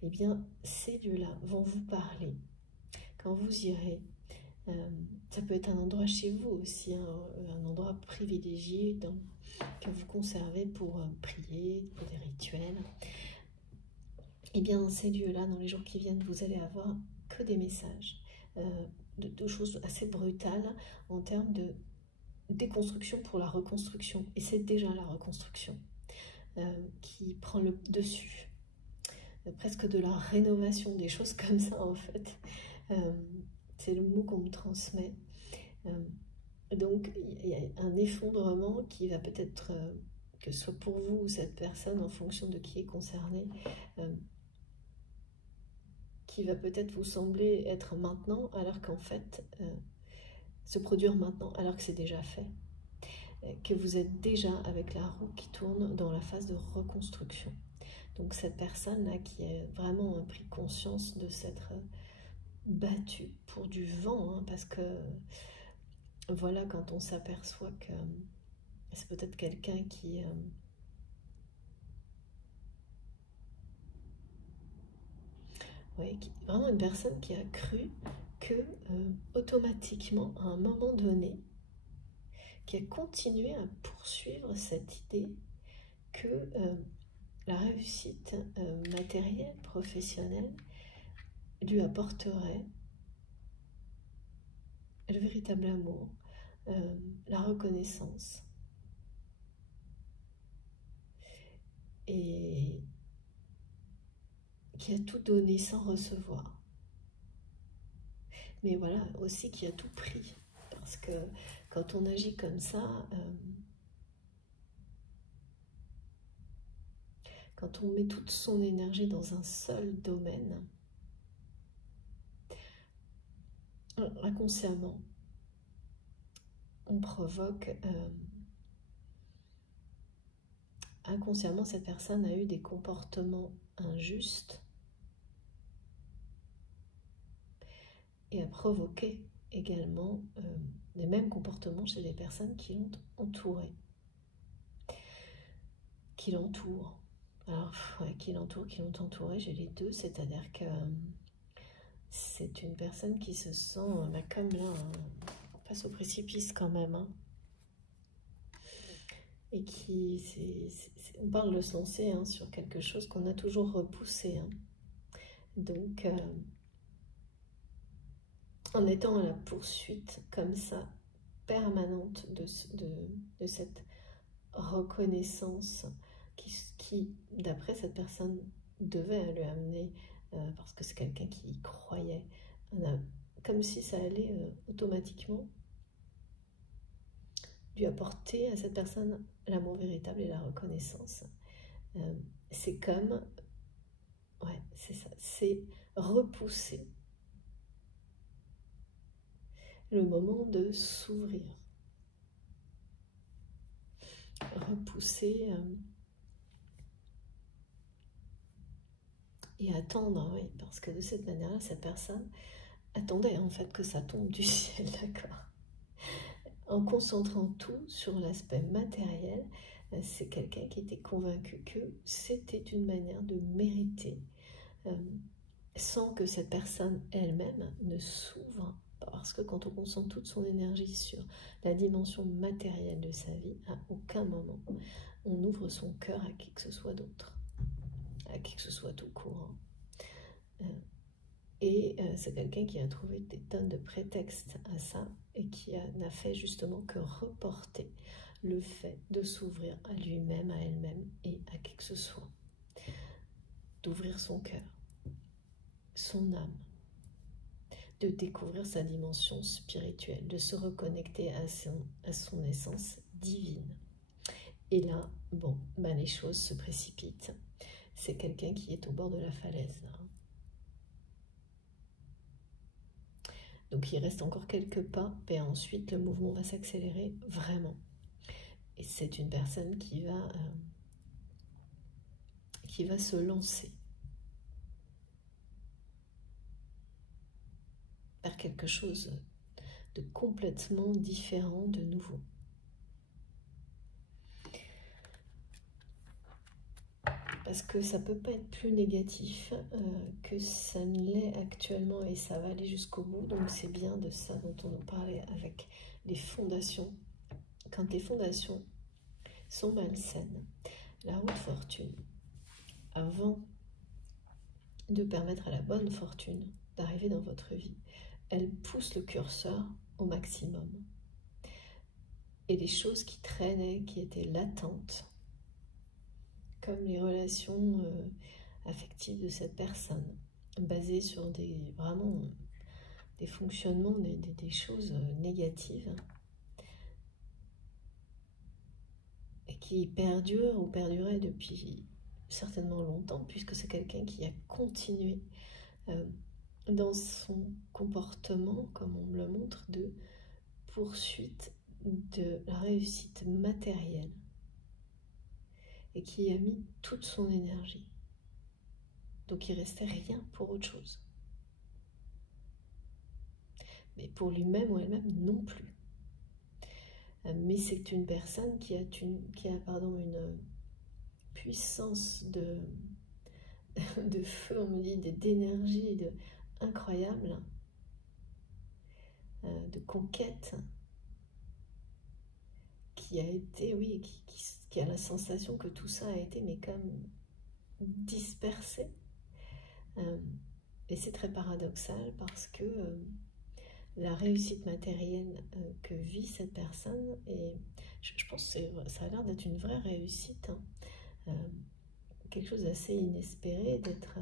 Eh bien, ces lieux-là vont vous parler. Quand vous irez, ça peut être un endroit chez vous aussi, hein, un endroit privilégié que vous conservez pour prier, pour des rituels. Eh bien, dans ces lieux-là, dans les jours qui viennent, vous allez avoir que des messages, de choses assez brutales en termes de déconstruction pour la reconstruction. Et c'est déjà la reconstruction qui prend le dessus. Presque de la rénovation, des choses comme ça en fait. C'est le mot qu'on me transmet. Donc il y a un effondrement qui va peut-être, que ce soit pour vous ou cette personne, en fonction de qui est concerné, qui va peut-être vous sembler être maintenant, alors qu'en fait, se produire maintenant, alors que c'est déjà fait. Que vous êtes déjà avec la roue qui tourne dans la phase de reconstruction. Donc cette personne-là qui a vraiment pris conscience de s'être battue pour du vent, hein, parce que voilà, quand on s'aperçoit que c'est peut-être quelqu'un qui vraiment une personne qui a cru que automatiquement, à un moment donné, qui a continué à poursuivre cette idée que la réussite matérielle, professionnelle, lui apporterait le véritable amour, la reconnaissance, et qui a tout donné sans recevoir. Mais voilà, aussi qui a tout pris. Parce que quand on agit comme ça, quand on met toute son énergie dans un seul domaine, inconsciemment, on provoque... inconsciemment, cette personne a eu des comportements injustes et a provoqué également les mêmes comportements chez les personnes qui l'ont entouré, qui l'entourent. Alors, ouais, qui l'entourent, qui l'ont entouré, j'ai les deux, c'est-à-dire que c'est une personne qui se sent comme là, on passe au précipice quand même, hein, et qui, on parle de se lancer sur quelque chose qu'on a toujours repoussé. Hein. Donc, en étant à la poursuite comme ça, permanente de cette reconnaissance qui d'après cette personne, devait lui amener, parce que c'est quelqu'un qui y croyait, comme si ça allait automatiquement lui apporter à cette personne l'amour véritable et la reconnaissance. C'est comme, ouais, c'est ça, c'est repousser le moment de s'ouvrir. Repousser et attendre, oui, parce que de cette manière-là, cette personne attendait en fait que ça tombe du ciel, d'accord. En concentrant tout sur l'aspect matériel, c'est quelqu'un qui était convaincu que c'était une manière de mériter, sans que cette personne elle-même ne s'ouvre. Parce que quand on concentre toute son énergie sur la dimension matérielle de sa vie, à aucun moment on ouvre son cœur à qui que ce soit d'autre, à qui que ce soit tout court. Et c'est quelqu'un qui a trouvé des tonnes de prétextes à ça et qui n'a fait justement que reporter le fait de s'ouvrir à lui-même, à elle-même et à qui que ce soit. D'ouvrir son cœur, son âme, de découvrir sa dimension spirituelle, de se reconnecter à son essence divine. Et là, bon, les choses se précipitent. C'est quelqu'un qui est au bord de la falaise. Donc il reste encore quelques pas, et ensuite le mouvement va s'accélérer vraiment. Et c'est une personne qui va se lancer vers quelque chose de complètement différent, de nouveau. Parce que ça ne peut pas être plus négatif que ça ne l'est actuellement, et ça va aller jusqu'au bout. Donc c'est bien de ça dont on en parlait avec les fondations. Quand les fondations sont malsaines, la haute fortune, avant de permettre à la bonne fortune d'arriver dans votre vie, elle pousse le curseur au maximum. Et les choses qui traînaient, qui étaient latentes, comme les relations affectives de cette personne, basées sur vraiment des fonctionnements, des choses négatives, et qui perdurent ou perduraient depuis certainement longtemps, puisque c'est quelqu'un qui a continué dans son comportement, comme on me le montre, de poursuite de la réussite matérielle, et qui a mis toute son énergie. Donc il ne restait rien pour autre chose. Mais pour lui-même ou elle-même non plus. Mais c'est une personne qui a une puissance de feu, on me dit, d'énergie incroyable, de conquête, qui a été, oui, qui a la sensation que tout ça a été, mais comme dispersé. Et c'est très paradoxal parce que la réussite matérielle que vit cette personne, et je pense que ça a l'air d'être une vraie réussite, quelque chose d'assez inespéré, d'être...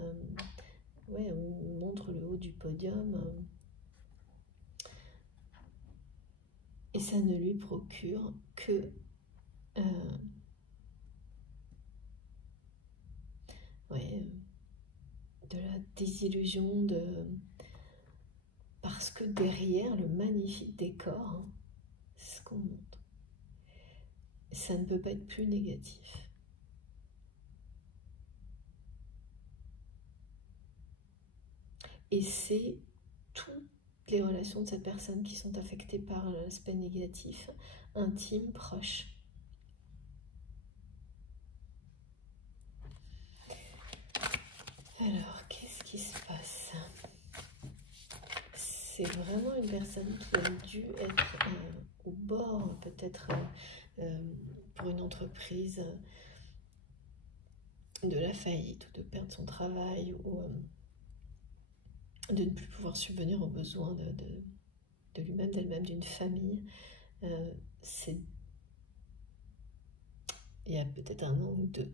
ouais, on montre le haut du podium, et ça ne lui procure que ouais, de la désillusion, parce que derrière le magnifique décor, hein, c'est ce qu'on montre, ça ne peut pas être plus négatif. Et c'est toutes les relations de cette personne qui sont affectées par l'aspect négatif, intime, proche. Alors, qu'est-ce qui se passe? C'est vraiment une personne qui a dû être au bord, peut-être pour une entreprise, de la faillite, ou de perdre son travail, ou de ne plus pouvoir subvenir aux besoins de lui-même, d'elle-même, d'une famille. Il y a peut-être un an ou deux.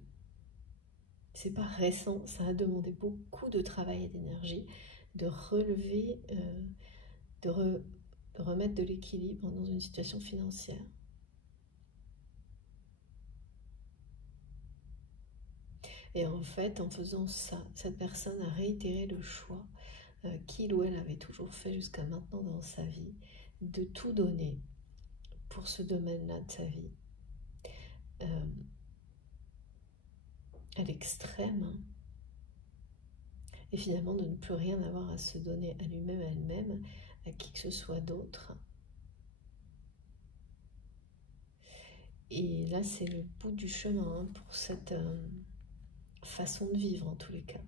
C'est pas récent, ça a demandé beaucoup de travail et d'énergie, de relever, de remettre de l'équilibre dans une situation financière. Et en fait, en faisant ça, cette personne a réitéré le choix qu'il ou elle avait toujours fait jusqu'à maintenant dans sa vie, de tout donner pour ce domaine-là de sa vie, à l'extrême, hein. Et finalement de ne plus rien avoir à se donner à lui-même, à elle-même, à qui que ce soit d'autre. Et là, c'est le bout du chemin, hein, pour cette façon de vivre, en tous les cas,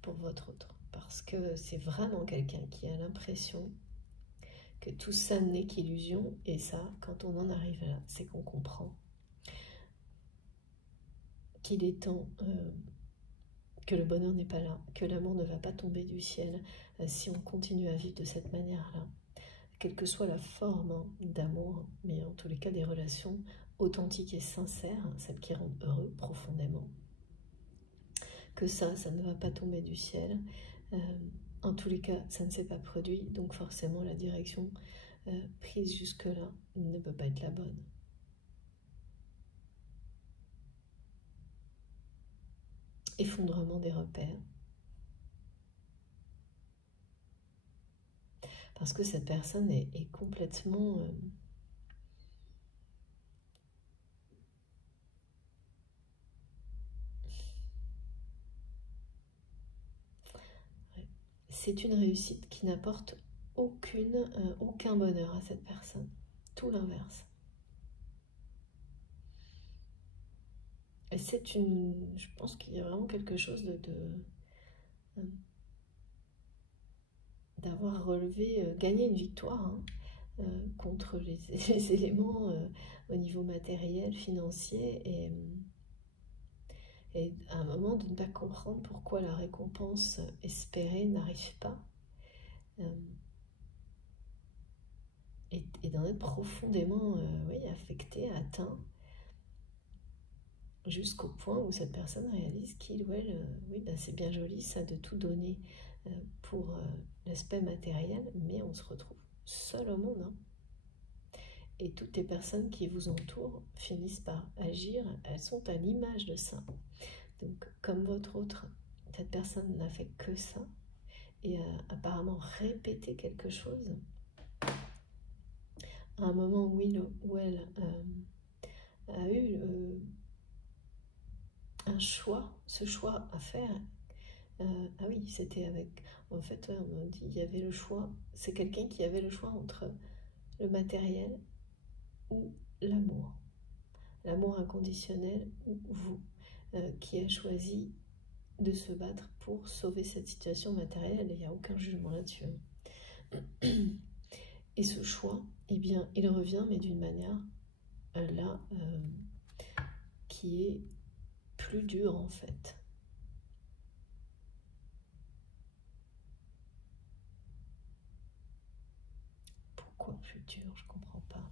pour votre autre. Parce que c'est vraiment quelqu'un qui a l'impression que tout ça n'est qu'illusion. Et ça, quand on en arrive là, c'est qu'on comprend qu'il est temps que le bonheur n'est pas là, que l'amour ne va pas tomber du ciel si on continue à vivre de cette manière-là. Quelle que soit la forme, hein, d'amour, mais en tous les cas des relations authentiques et sincères, hein, celles qui rendent heureux profondément. Que ça ne va pas tomber du ciel. En tous les cas, ça ne s'est pas produit, donc forcément la direction prise jusque-là ne peut pas être la bonne. Effondrement des repères. Parce que cette personne est complètement... c'est une réussite qui n'apporte aucun bonheur à cette personne. Tout l'inverse. Et c'est une... Je pense qu'il y a vraiment quelque chose d'avoir relevé, gagné une victoire, hein, contre les éléments au niveau matériel, financier, et à un moment de ne pas comprendre pourquoi la récompense espérée n'arrive pas, et d'en être profondément oui, affecté, atteint, jusqu'au point où cette personne réalise qu'il ou elle, oui, ben c'est bien joli ça de tout donner pour l'aspect matériel, mais on se retrouve seul au monde, hein. Et toutes les personnes qui vous entourent finissent par agir, elles sont à l'image de ça. Donc comme votre autre, cette personne n'a fait que ça, et a apparemment répété quelque chose, à un moment où il ou elle a eu un choix, ce choix à faire. Ah oui, c'était avec... En fait, ouais, on m'a dit il y avait le choix. C'est quelqu'un qui avait le choix entre le matériel ou l'amour. L'amour inconditionnel ou vous, qui a choisi de se battre pour sauver cette situation matérielle. Il n'y a aucun jugement là-dessus. Et ce choix, eh bien, il revient, mais d'une manière là qui est plus dure en fait. Pourquoi plus dur? Je comprends pas.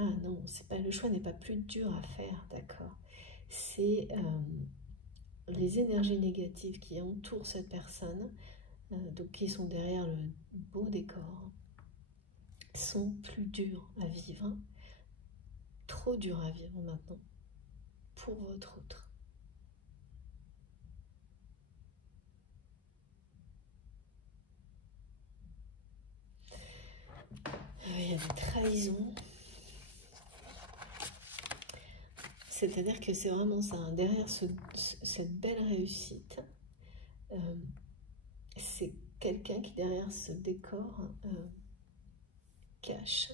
Ah non, c'est pas, le choix n'est pas plus dur à faire, d'accord. C'est les énergies négatives qui entourent cette personne, donc qui sont derrière le beau décor, sont plus dures à vivre, trop dures à vivre maintenant, pour votre autre. Il y a des trahisons. C'est-à-dire que c'est vraiment ça, hein, derrière cette belle réussite, c'est quelqu'un qui derrière ce décor cache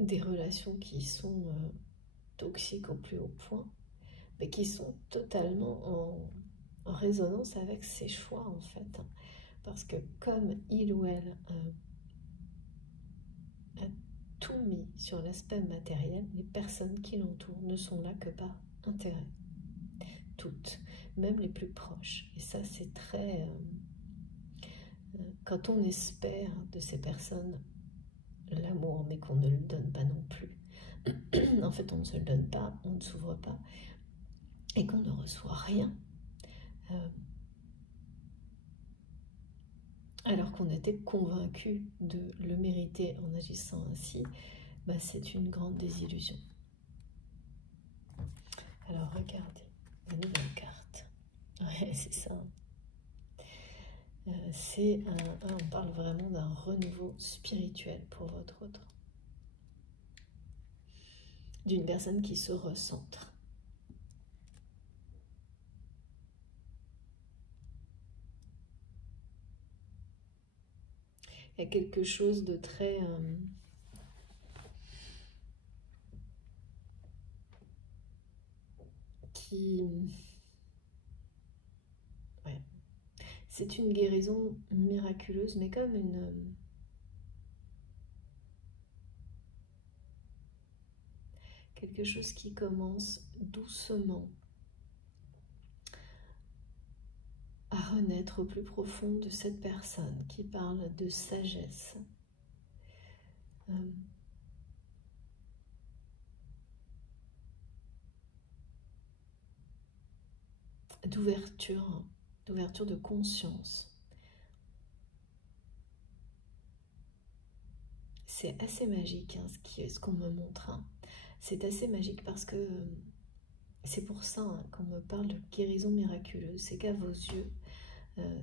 des relations qui sont toxiques au plus haut point, mais qui sont totalement en résonance avec ses choix en fait. Parce que comme il ou elle a tout mis sur l'aspect matériel, les personnes qui l'entourent ne sont là que par intérêt. Toutes, même les plus proches. Et ça, c'est très... quand on espère de ces personnes l'amour, mais qu'on ne le donne pas non plus, en fait, on ne se le donne pas, on ne s'ouvre pas, et qu'on ne reçoit rien, alors qu'on était convaincu de le mériter en agissant ainsi, bah, c'est une grande désillusion. Alors regardez, la nouvelle carte. Ouais, c'est ça. On parle vraiment d'un renouveau spirituel pour votre autre. D'une personne qui se recentre. Il y a quelque chose de très... Ouais. C'est une guérison miraculeuse, mais comme quelque chose qui commence doucement à renaître au plus profond de cette personne qui parle de sagesse. D'ouverture de conscience. C'est assez magique hein, ce qu'on me montre. Hein. C'est assez magique parce que c'est pour ça hein, qu'on me parle de guérison miraculeuse. C'est qu'à vos yeux,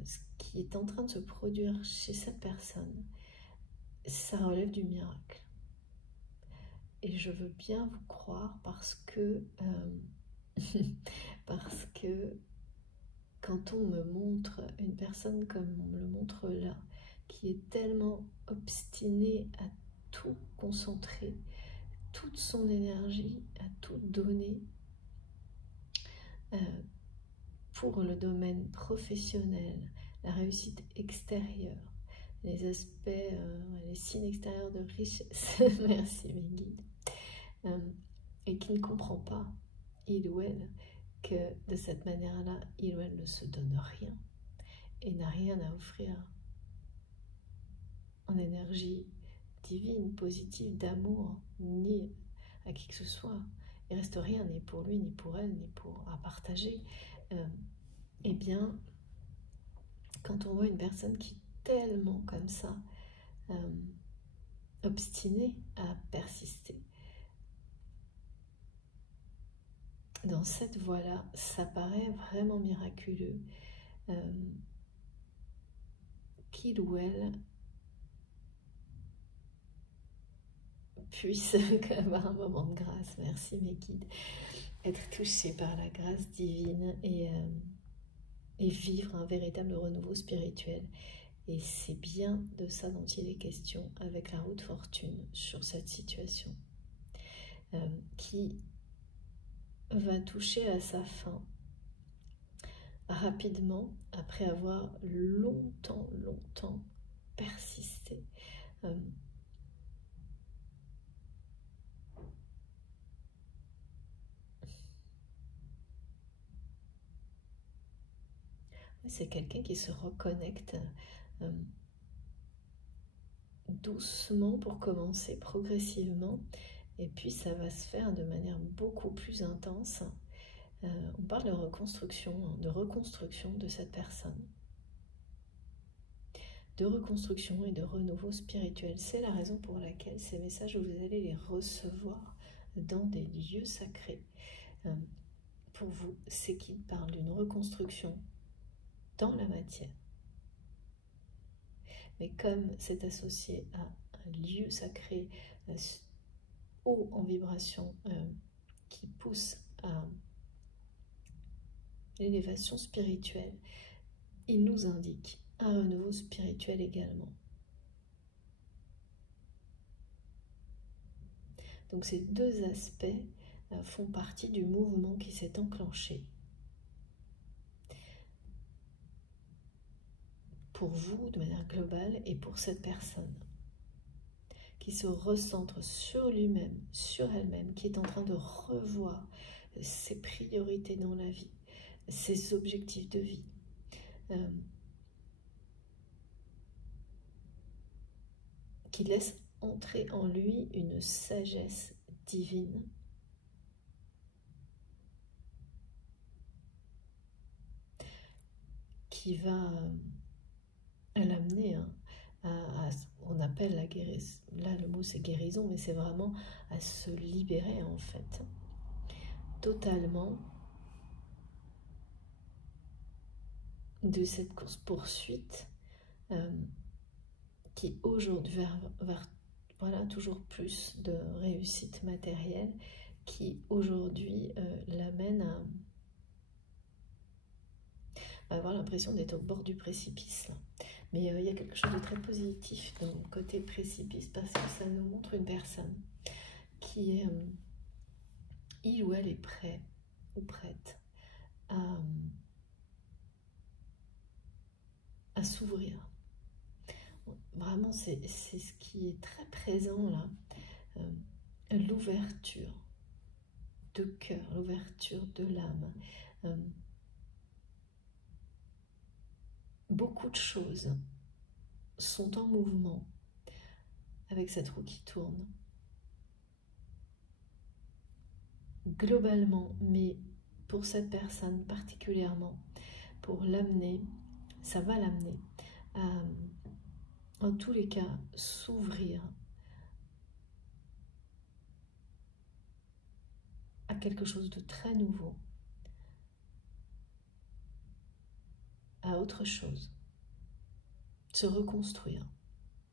ce qui est en train de se produire chez cette personne, ça relève du miracle. Et je veux bien vous croire parce que quand on me montre une personne comme on me le montre là, qui est tellement obstinée à tout concentrer, toute son énergie, à tout donner pour le domaine professionnel, la réussite extérieure, les aspects, les signes extérieurs de richesse, merci mes guides, et qui ne comprend pas, il ou elle, que de cette manière-là, il ou elle ne se donne rien et n'a rien à offrir en énergie divine, positive, d'amour, ni à qui que ce soit. Il ne reste rien, ni pour lui, ni pour elle, ni pour à partager. Eh bien, quand on voit une personne qui est tellement comme ça, obstinée à persister, dans cette voie-là, ça paraît vraiment miraculeux qu'il ou elle puisse avoir un moment de grâce, merci mes guides, être touché par la grâce divine et vivre un véritable renouveau spirituel. Et c'est bien de ça dont il est question avec la roue de fortune sur cette situation qui va toucher à sa fin rapidement après avoir longtemps persisté. C'est quelqu'un qui se reconnecte doucement pour commencer, progressivement, et puis ça va se faire de manière beaucoup plus intense. On parle de reconstruction de cette personne, de reconstruction et de renouveau spirituel. C'est la raison pour laquelle ces messages, vous allez les recevoir dans des lieux sacrés. Pour vous, c'est qu'ils parlent d'une reconstruction dans la matière. Mais comme c'est associé à un lieu sacré haut en vibration qui pousse à l'élévation spirituelle, il nous indique un renouveau spirituel également. Donc ces deux aspects font partie du mouvement qui s'est enclenché pour vous de manière globale et pour cette personne qui se recentre sur lui-même, sur elle-même, qui est en train de revoir ses priorités dans la vie, ses objectifs de vie. Qui laisse entrer en lui une sagesse divine qui va l'amener on appelle la guérison, là le mot c'est guérison, mais c'est vraiment à se libérer en fait, totalement de cette course-poursuite qui aujourd'hui vers voilà, toujours plus de réussite matérielle, qui aujourd'hui l'amène à avoir l'impression d'être au bord du précipice. Là. Mais il y a quelque chose de très positif dans le côté précipice, parce que ça nous montre une personne qui est, il ou elle est prêt ou prête à s'ouvrir. Vraiment, c'est ce qui est très présent là, l'ouverture de cœur, l'ouverture de l'âme. Beaucoup de choses sont en mouvement avec cette roue qui tourne. Globalement, mais pour cette personne particulièrement, pour l'amener, ça va l'amener à, en tous les cas, s'ouvrir à quelque chose de très nouveau, à autre chose, se reconstruire.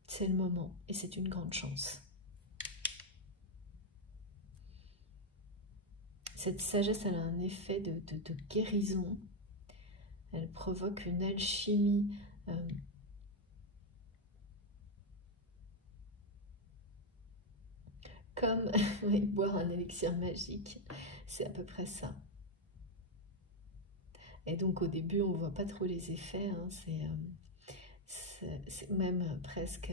C'est le moment et c'est une grande chance. Cette sagesse, elle a un effet de guérison. Elle provoque une alchimie comme boire un élixir magique. C'est à peu près ça. Et donc au début, on ne voit pas trop les effets. Hein, c'est même presque,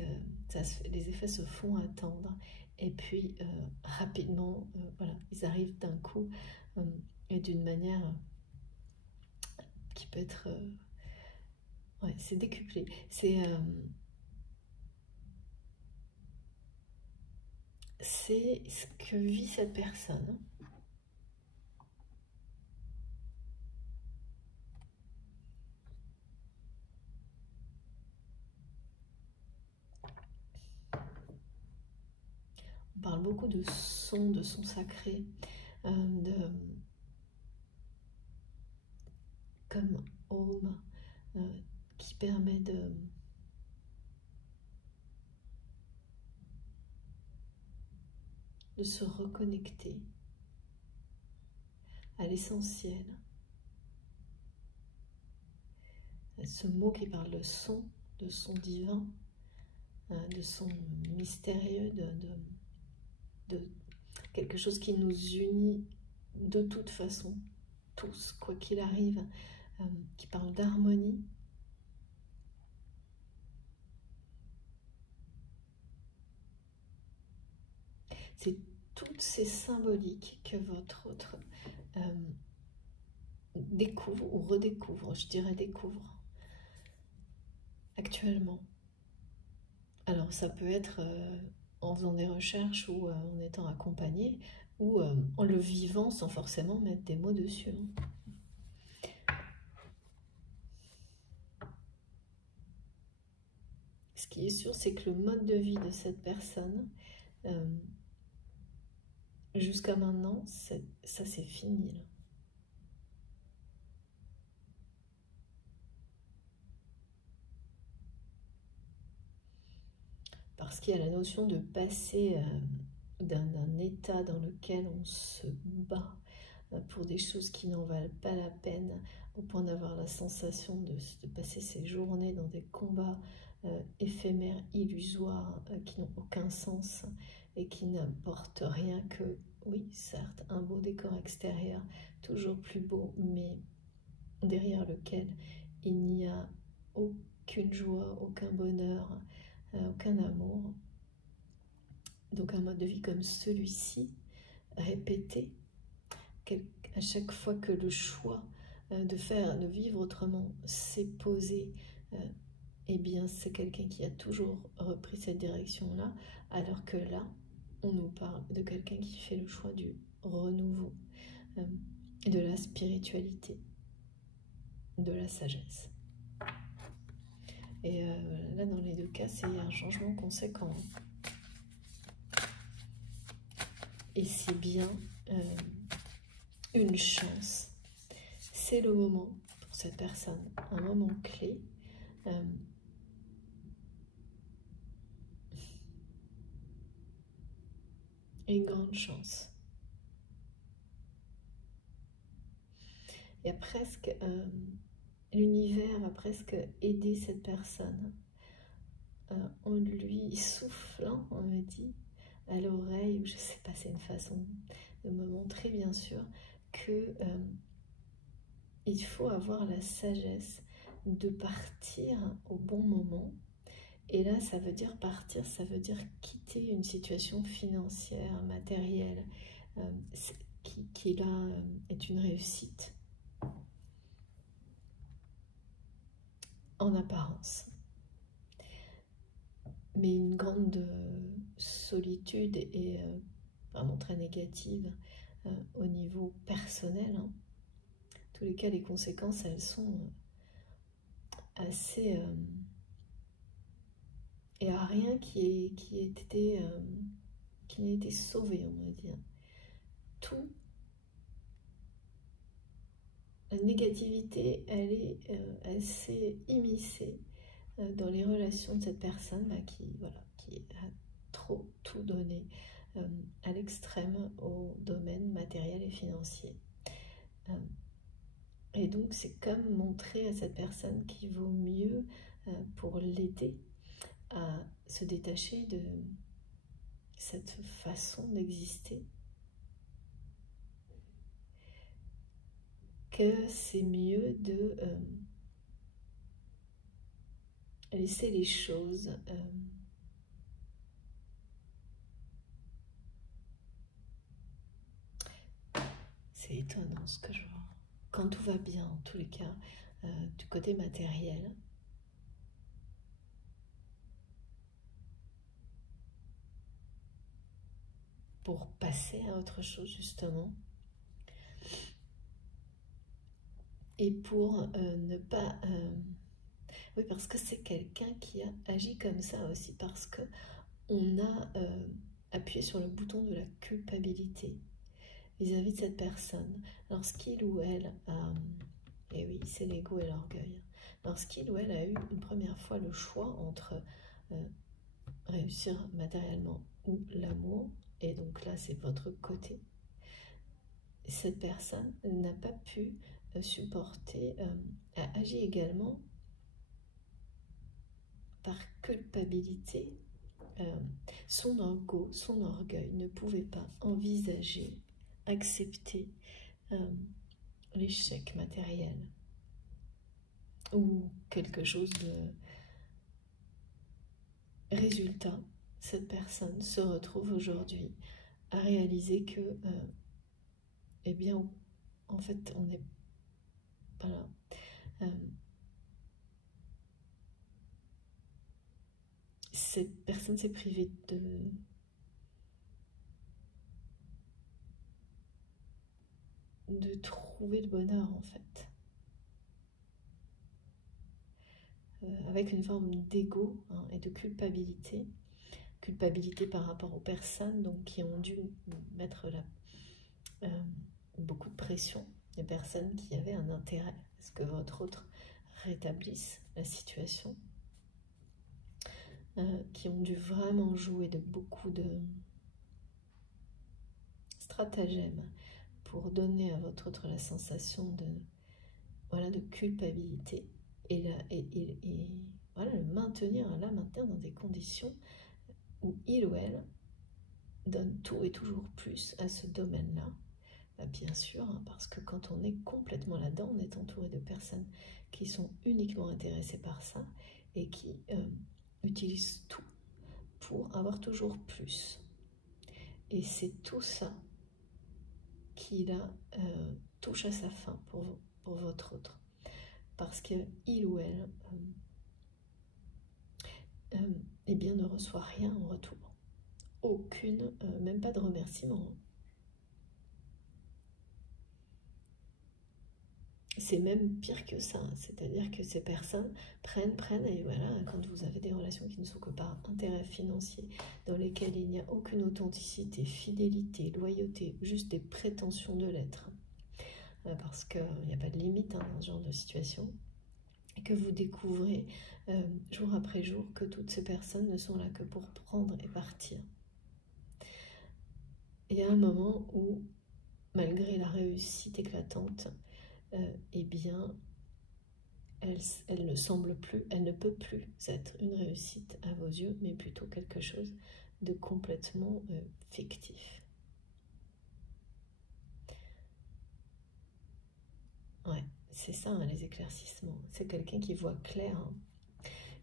les effets se font attendre. Et puis rapidement, voilà, ils arrivent d'un coup et d'une manière qui peut être... ouais, c'est décuplé. C'est ce que vit cette personne. On parle beaucoup de son sacré, comme home, qui permet de se reconnecter à l'essentiel. Ce mot qui parle de son divin, de son mystérieux, de quelque chose qui nous unit de toute façon, tous, quoi qu'il arrive, qui parle d'harmonie. C'est toutes ces symboliques que votre autre découvre ou redécouvre, je dirais découvre, actuellement, Alors ça peut être en faisant des recherches ou en étant accompagné ou en le vivant sans forcément mettre des mots dessus. Ce qui est sûr, c'est que le mode de vie de cette personne, jusqu'à maintenant, ça c'est fini. Là. Parce qu'il y a la notion de passer d'un état dans lequel on se bat pour des choses qui n'en valent pas la peine, au point d'avoir la sensation de passer ses journées dans des combats éphémères, illusoires, qui n'ont aucun sens et qui n'apportent rien que, oui, certes, un beau décor extérieur, toujours plus beau, mais derrière lequel il n'y a aucune joie, aucun bonheur, aucun amour. Donc un mode de vie comme celui-ci, répété, à chaque fois que le choix de vivre autrement s'est posé, eh bien c'est quelqu'un qui a toujours repris cette direction-là, alors que là, on nous parle de quelqu'un qui fait le choix du renouveau, de la spiritualité, de la sagesse. Et là, dans les deux cas, c'est un changement conséquent. Et c'est bien une chance. C'est le moment pour cette personne, un moment clé. Une grande chance. Il y a presque... l'univers a presque aidé cette personne en lui soufflant, on me dit, à l'oreille, je ne sais pas, c'est une façon de me montrer bien sûr que il faut avoir la sagesse de partir au bon moment. Et là, ça veut dire partir, ça veut dire quitter une situation financière, matérielle, qui là est une réussite en apparence. Mais une grande solitude et vraiment très négative au niveau personnel. En tous les cas, les conséquences, elles sont assez... Il n'y a rien qui n'a été sauvé, on va dire. Tout, la négativité, elle est assez immiscée dans les relations de cette personne qui a trop tout donné à l'extrême au domaine matériel et financier. Et donc c'est comme montrer à cette personne qu'il vaut mieux pour l'aider à se détacher de cette façon d'exister, que c'est mieux de laisser les choses c'est étonnant ce que je vois. Quand tout va bien, en tous les cas, du côté matériel, pour passer à autre chose justement, et pour ne pas... oui, parce que c'est quelqu'un qui a agi comme ça aussi, parce que on a appuyé sur le bouton de la culpabilité vis-à-vis de cette personne. Lorsqu'il ou elle a... et oui, c'est l'ego et l'orgueil. Lorsqu'il ou elle a eu une première fois le choix entre réussir matériellement ou l'amour, et donc là c'est votre côté, cette personne n'a pas pu supporter, a agi également par culpabilité. Son ego, son orgueil ne pouvait pas envisager, accepter l'échec matériel ou quelque chose de résultat. Cette personne se retrouve aujourd'hui à réaliser que eh bien en fait on n'est pas là. cette personne s'est privée de trouver le bonheur en fait. Avec une forme d'ego hein, et de culpabilité. Culpabilité par rapport aux personnes donc, qui ont dû mettre beaucoup de pression. Des personnes qui avaient un intérêt à ce que votre autre rétablisse la situation. Qui ont dû vraiment jouer de beaucoup de stratagèmes pour donner à votre autre la sensation de culpabilité et voilà, le maintenir dans des conditions où il ou elle donne tout et toujours plus à ce domaine-là. Bien sûr, hein, parce que quand on est complètement là-dedans, on est entouré de personnes qui sont uniquement intéressées par ça et qui utilisent tout pour avoir toujours plus. Et c'est tout ça qui là touche à sa fin pour votre autre. Parce qu'il ou elle eh bien, ne reçoit rien en retour. Aucune, même pas de remerciement. C'est même pire que ça, c'est-à-dire que ces personnes prennent, et voilà, quand vous avez des relations qui ne sont que par intérêt financier, dans lesquelles il n'y a aucune authenticité, fidélité, loyauté, juste des prétentions de l'être, parce qu'il n'y a pas de limite hein, dans ce genre de situation, et que vous découvrez jour après jour que toutes ces personnes ne sont là que pour prendre et partir. Il y a un moment où, malgré la réussite éclatante, eh bien, elle ne semble plus, elle ne peut plus être une réussite à vos yeux, mais plutôt quelque chose de complètement fictif. Ouais, c'est ça hein, les éclaircissements. C'est quelqu'un qui voit clair, hein,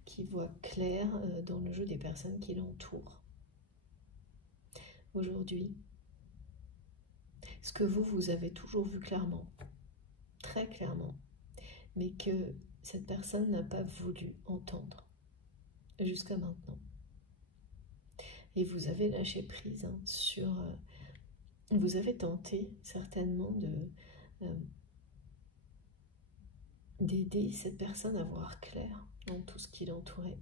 qui voit clair dans le jeu des personnes qui l'entourent. Aujourd'hui, ce que vous avez toujours vu clairement, très clairement, mais que cette personne n'a pas voulu entendre jusqu'à maintenant. Et vous avez lâché prise hein, sur... vous avez tenté certainement d'aider cette personne à voir clair dans tout ce qui l'entourait.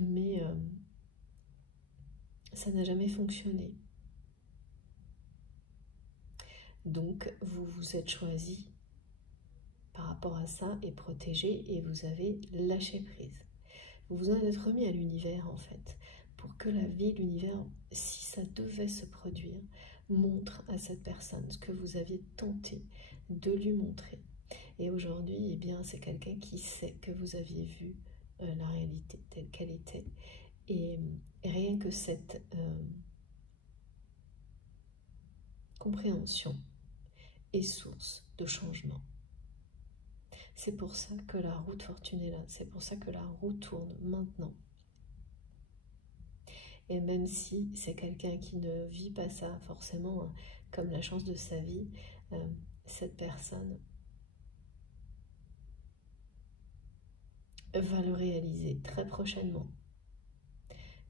Mais ça n'a jamais fonctionné. Donc, vous vous êtes choisi par rapport à ça et protégé et vous avez lâché prise. Vous vous en êtes remis à l'univers en fait, pour que la vie, l'univers, si ça devait se produire, montre à cette personne ce que vous aviez tenté de lui montrer. Et aujourd'hui, eh bien, c'est quelqu'un qui sait que vous aviez vu la réalité telle qu'elle était. Et rien que cette compréhension est source de changement. C'est pour ça que la roue de fortune est là. C'est pour ça que la roue tourne maintenant. Et même si c'est quelqu'un qui ne vit pas ça forcément hein, comme la chance de sa vie, cette personne va le réaliser très prochainement.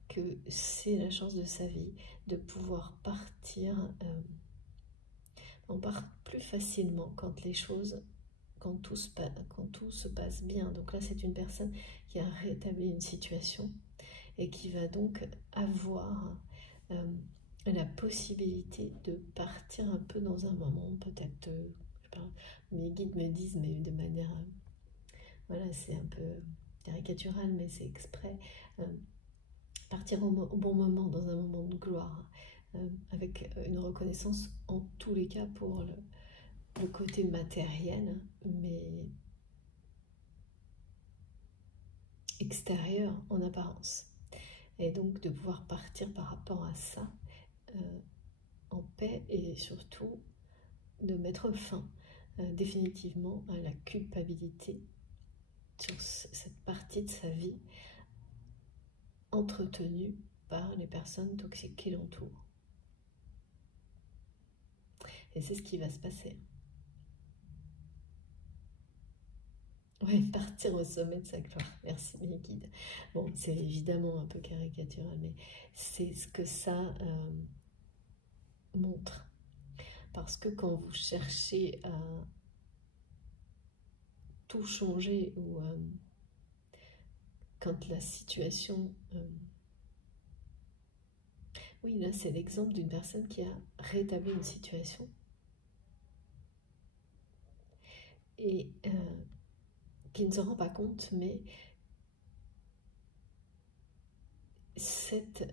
Que c'est la chance de sa vie de pouvoir partir. On part plus facilement quand les choses, quand tout se passe bien. Donc là, c'est une personne qui a rétabli une situation et qui va donc avoir la possibilité de partir un peu dans un moment, peut-être, mes guides me disent, mais de manière, voilà, c'est un peu caricatural, mais c'est exprès, partir au bon moment, dans un moment de gloire, avec une reconnaissance en tous les cas pour le côté matériel, mais extérieur en apparence. Et donc de pouvoir partir par rapport à ça en paix et surtout de mettre fin définitivement à la culpabilité sur cette partie de sa vie entretenue par les personnes toxiques qui l'entourent. Et c'est ce qui va se passer. Ouais, partir au sommet de sa gloire. Merci mes guides. Bon, c'est évidemment un peu caricatural, mais c'est ce que ça montre. Parce que quand vous cherchez à tout changer ou quand la situation... oui, là c'est l'exemple d'une personne qui a rétabli une situation et qui ne se rend pas compte, mais cette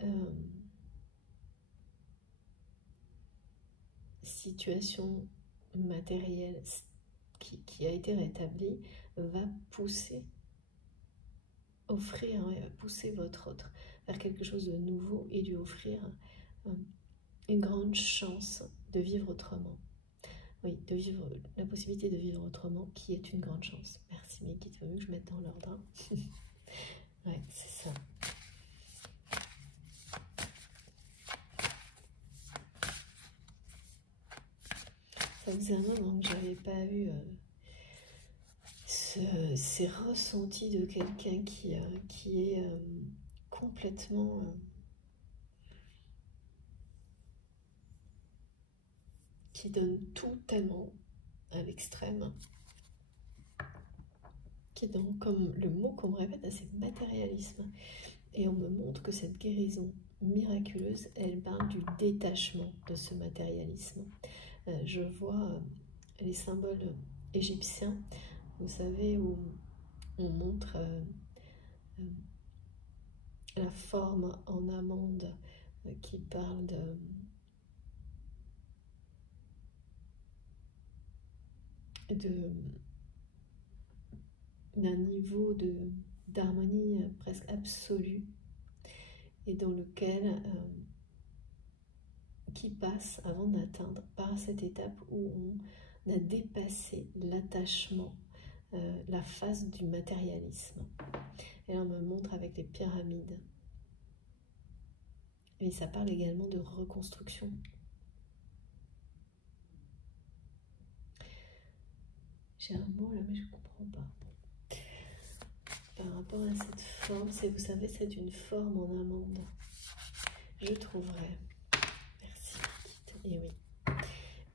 situation matérielle qui a été rétablie va pousser, offrir, va pousser votre autre vers quelque chose de nouveau et lui offrir une grande chance de vivre autrement. Oui, de vivre la possibilité de vivre autrement, qui est une grande chance. Merci mes guides, il faut mieux que je mette dans l'ordre. Ouais, c'est ça. Ça faisait un moment que j'avais pas eu ces ressentis de quelqu'un qui est complètement... qui donne tout tellement à l'extrême, qui donne, comme le mot qu'on me répète, c'est matérialisme. Et on me montre que cette guérison miraculeuse, elle parle du détachement de ce matérialisme. Je vois les symboles égyptiens, vous savez, où on montre la forme en amande qui parle d'un niveau d'harmonie presque absolue et dans lequel qui passe avant d'atteindre par cette étape où on a dépassé l'attachement, la phase du matérialisme. Et là on me montre avec les pyramides. Et ça parle également de reconstruction. J'ai un mot là mais je ne comprends pas. Par rapport à cette forme, vous savez, c'est une forme en amande. Je trouverai. Merci. Et oui.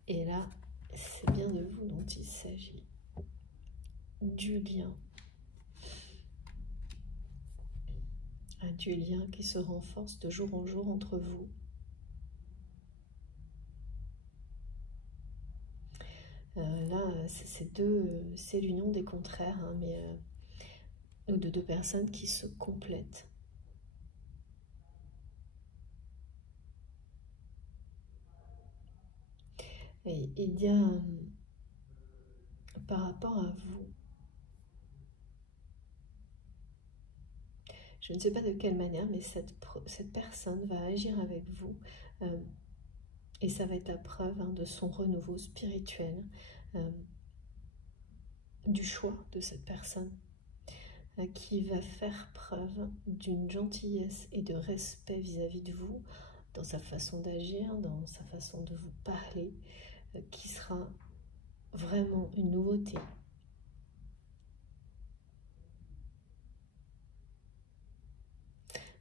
Et là, c'est bien de vous dont il s'agit. Du lien. Du lien qui se renforce de jour en jour entre vous. Là, c'est l'union des contraires, hein, mais ou de deux personnes qui se complètent. Et il y a, par rapport à vous, je ne sais pas de quelle manière, mais cette personne va agir avec vous et ça va être la preuve de son renouveau spirituel, du choix de cette personne qui va faire preuve d'une gentillesse et de respect vis-à-vis de vous dans sa façon d'agir, dans sa façon de vous parler, qui sera vraiment une nouveauté.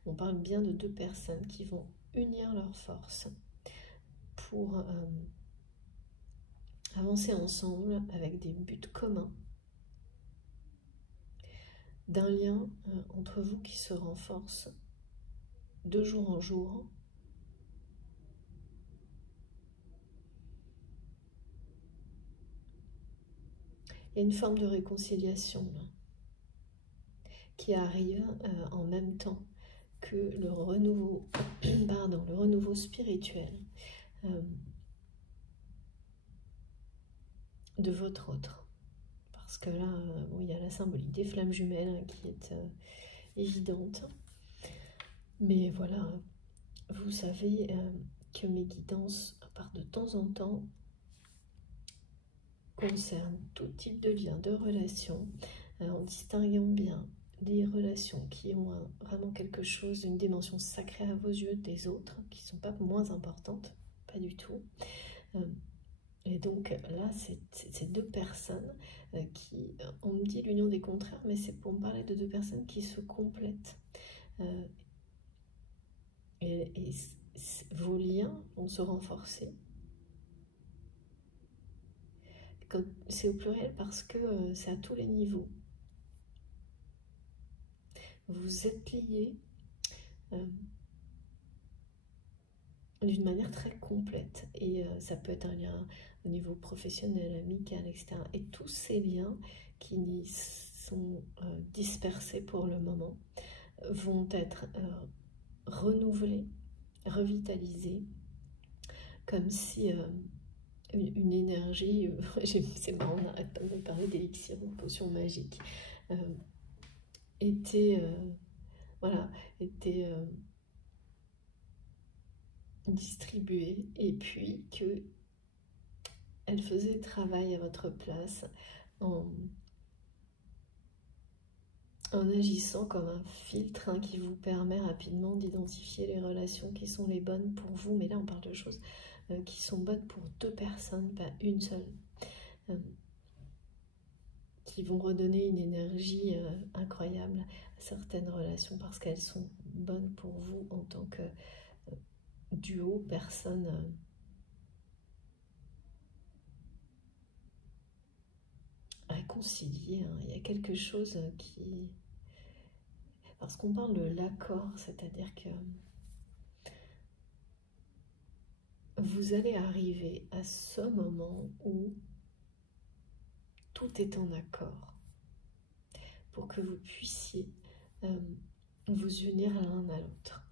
On parle bien de deux personnes qui vont unir leurs forces pour avancer ensemble avec des buts communs, d'un lien entre vous qui se renforce de jour en jour. Il y a une forme de réconciliation là, qui arrive en même temps que le renouveau, le renouveau spirituel de votre autre. Parce que là, bon, il y a la symbolique des flammes jumelles hein, qui est évidente. Mais voilà, vous savez que mes guidances, par de temps en temps, concernent tout type de lien, de relation, en distinguant bien les relations qui ont vraiment quelque chose, une dimension sacrée à vos yeux des autres, qui ne sont pas moins importantes, pas du tout. Et donc là, c'est deux personnes qui, on me dit l'union des contraires, mais c'est pour me parler de deux personnes qui se complètent. Et vos liens vont se renforcer. C'est au pluriel parce que c'est à tous les niveaux. Vous êtes liés d'une manière très complète. Et ça peut être un lien au niveau professionnel, amical, etc. Et tous ces liens qui sont dispersés pour le moment vont être renouvelés, revitalisés, comme si une énergie, c'est marrant, on n'arrête pas de me parler d'élixir, de potions magiques, était distribuée, et puis que elle faisait le travail à votre place en agissant comme un filtre qui vous permet rapidement d'identifier les relations qui sont les bonnes pour vous. Mais là, on parle de choses qui sont bonnes pour deux personnes, pas une seule, qui vont redonner une énergie incroyable à certaines relations parce qu'elles sont bonnes pour vous en tant que duo, personne réconciliée. Il y a quelque chose qui... Parce qu'on parle de l'accord, c'est-à-dire que vous allez arriver à ce moment où tout est en accord pour que vous puissiez vous unir l'un à l'autre.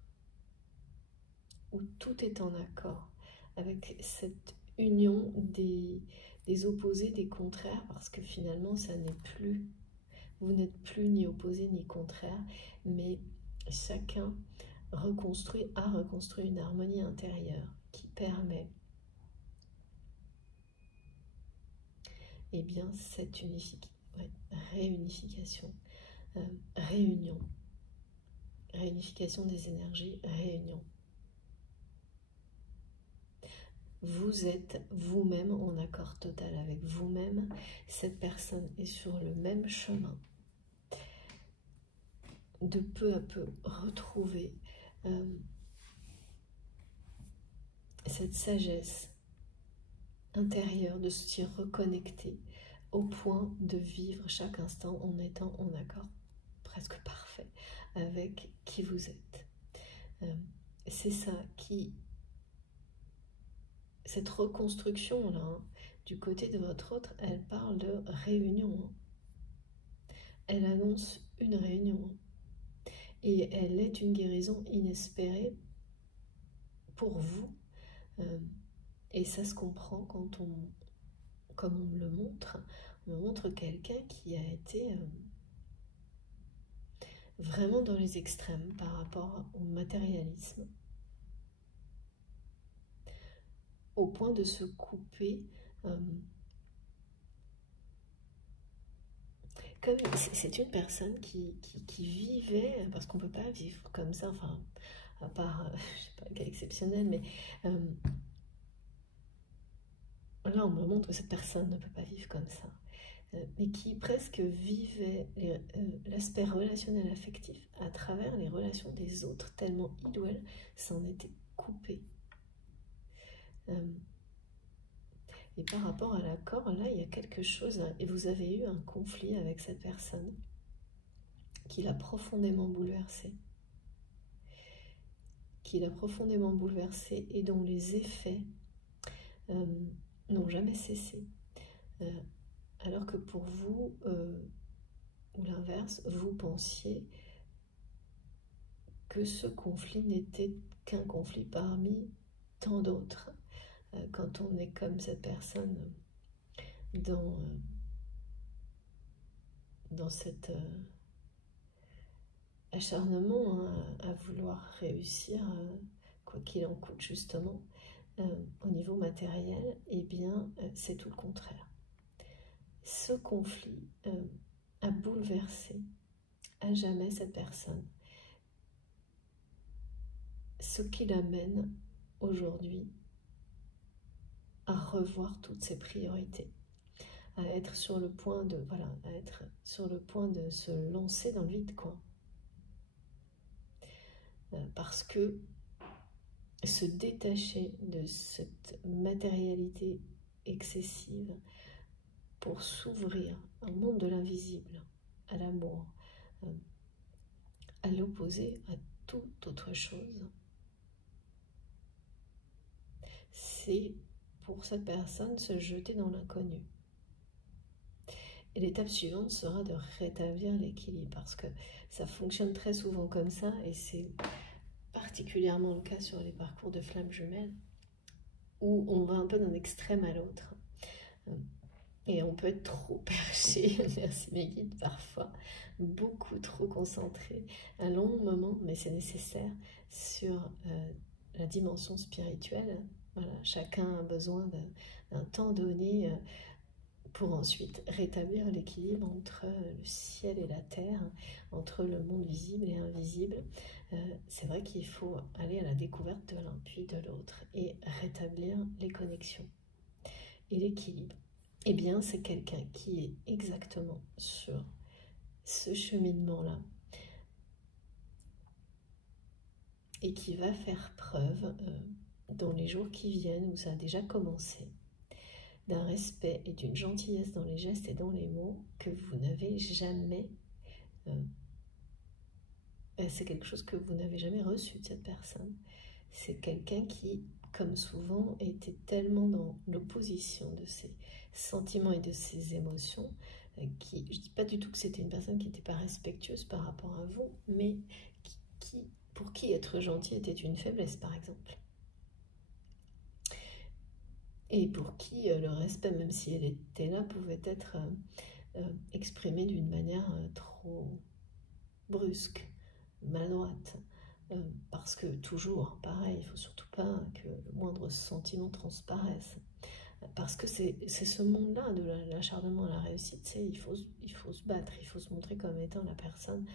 Où tout est en accord avec cette union des opposés, des contraires, parce que finalement, ça n'est plus... Vous n'êtes plus ni opposé ni contraire, mais chacun a reconstruit une harmonie intérieure qui permet cette réunification, réunification des énergies, réunion. Vous êtes vous-même en accord total avec vous-même. Cette personne est sur le même chemin de peu à peu retrouver cette sagesse intérieure, de s'y reconnecter au point de vivre chaque instant en étant en accord presque parfait avec qui vous êtes. C'est ça qui... Cette reconstruction-là, du côté de votre autre, elle parle de réunion. Elle annonce une réunion. Et elle est une guérison inespérée pour vous. Et ça se comprend quand comme on me le montre, on me montre quelqu'un qui a été vraiment dans les extrêmes par rapport au matérialisme, au point de se couper. C'est une personne qui vivait, parce qu'on ne peut pas vivre comme ça, enfin, à part, je sais pas, un cas exceptionnel, mais là on me montre que cette personne ne peut pas vivre comme ça, mais qui presque vivait l'aspect relationnel affectif à travers les relations des autres, tellement il ou elle s'en était coupé. Et par rapport à l'accord, là, il y a quelque chose, et vous avez eu un conflit avec cette personne qui l'a profondément bouleversé. Et dont les effets n'ont jamais cessé. Alors que pour vous, ou l'inverse, vous pensiez que ce conflit n'était qu'un conflit parmi tant d'autres. Quand on est comme cette personne dans cet acharnement à vouloir réussir, quoi qu'il en coûte justement, au niveau matériel, eh bien c'est tout le contraire. Ce conflit a bouleversé à jamais cette personne. Ce qui l'amène aujourd'hui à revoir toutes ses priorités, à être sur le point de, voilà, à être sur le point de se lancer dans le vide, quoi. Parce que se détacher de cette matérialité excessive pour s'ouvrir au monde de l'invisible, à l'amour, à l'opposé, à toute autre chose, c'est pour cette personne se jeter dans l'inconnu. Et l'étape suivante sera de rétablir l'équilibre, parce que ça fonctionne très souvent comme ça, et c'est particulièrement le cas sur les parcours de flammes jumelles, où on va un peu d'un extrême à l'autre. Et on peut être trop perché, merci mes guides, parfois, beaucoup trop concentré, un long moment, mais c'est nécessaire, sur la dimension spirituelle. Voilà, chacun a besoin d'un temps donné pour ensuite rétablir l'équilibre entre le ciel et la terre, entre le monde visible et invisible. C'est vrai qu'il faut aller à la découverte de l'un puis de l'autre et rétablir les connexions et l'équilibre. Eh bien, c'est quelqu'un qui est exactement sur ce cheminement-là et qui va faire preuve dans les jours qui viennent, où ça a déjà commencé, d'un respect et d'une gentillesse dans les gestes et dans les mots que vous n'avez jamais... c'est quelque chose que vous n'avez jamais reçu de cette personne. C'est quelqu'un qui, comme souvent, était tellement dans l'opposition de ses sentiments et de ses émotions, qui, je ne dis pas du tout que c'était une personne qui n'était pas respectueuse par rapport à vous, mais pour qui être gentil était une faiblesse, par exemple. Et pour qui le respect, même si elle était là, pouvait être exprimé d'une manière trop brusque, maladroite. Parce que toujours, pareil, il ne faut surtout pas que le moindre sentiment transparaisse. Parce que c'est ce monde-là de l'acharnement à la réussite, il faut se battre, il faut se montrer comme étant la personne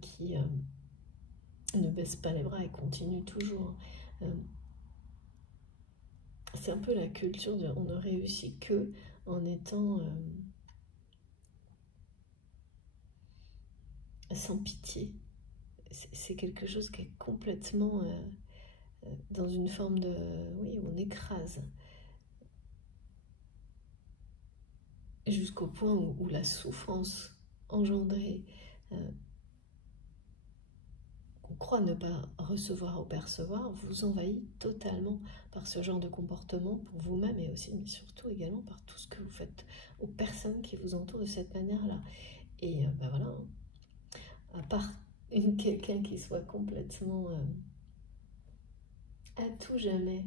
qui ne baisse pas les bras et continue toujours. C'est un peu la culture de on ne réussit que en étant sans pitié. C'est quelque chose qui est complètement dans une forme de... Oui, on écrase. Jusqu'au point où la souffrance engendrée, qu'on croit ne pas recevoir ou percevoir, vous envahit totalement par ce genre de comportement pour vous-même et aussi, mais surtout également par tout ce que vous faites aux personnes qui vous entourent de cette manière-là. Et ben voilà, à part quelqu'un qui soit complètement à tout jamais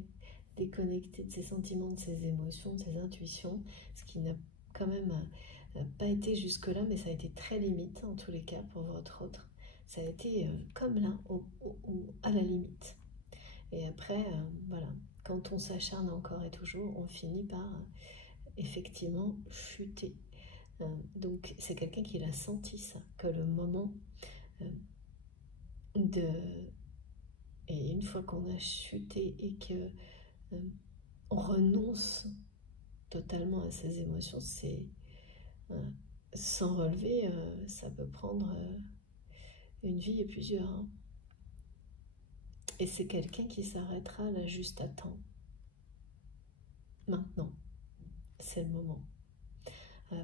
déconnecté de ses sentiments, de ses émotions, de ses intuitions, ce qui n'a quand même pas été jusque-là, mais ça a été très limite en tous les cas pour votre autre. Ça a été comme là, à la limite. Et après, voilà, quand on s'acharne encore et toujours, on finit par effectivement chuter. Donc c'est quelqu'un qui l'a senti ça, que le moment et une fois qu'on a chuté et que on renonce totalement à ses émotions, c'est sans relever, ça peut prendre une vie et plusieurs. Hein. Et c'est quelqu'un qui s'arrêtera là juste à temps. Maintenant, c'est le moment.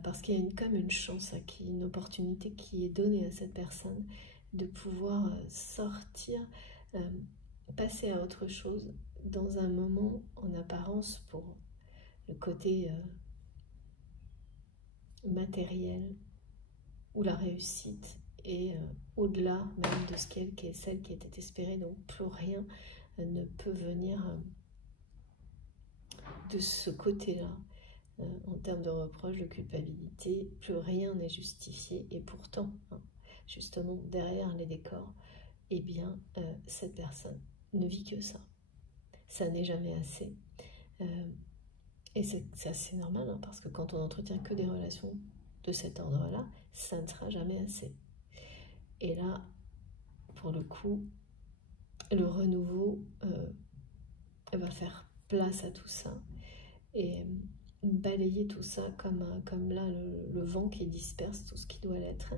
Parce qu'il y a comme une chance, une opportunité qui est donnée à cette personne de pouvoir sortir, passer à autre chose dans un moment en apparence pour le côté matériel ou la réussite et au-delà même de ce qui est celle qui était espérée, donc plus rien ne peut venir de ce côté-là. En termes de reproches, de culpabilité, plus rien n'est justifié et pourtant, justement derrière les décors, eh bien cette personne ne vit que ça. Ça n'est jamais assez. Et c'est assez normal, hein, parce que quand on n'entretient que des relations de cet ordre-là, ça ne sera jamais assez. Et là, pour le coup, le renouveau va faire place à tout ça et balayer tout ça comme là le vent qui disperse tout ce qui doit l'être.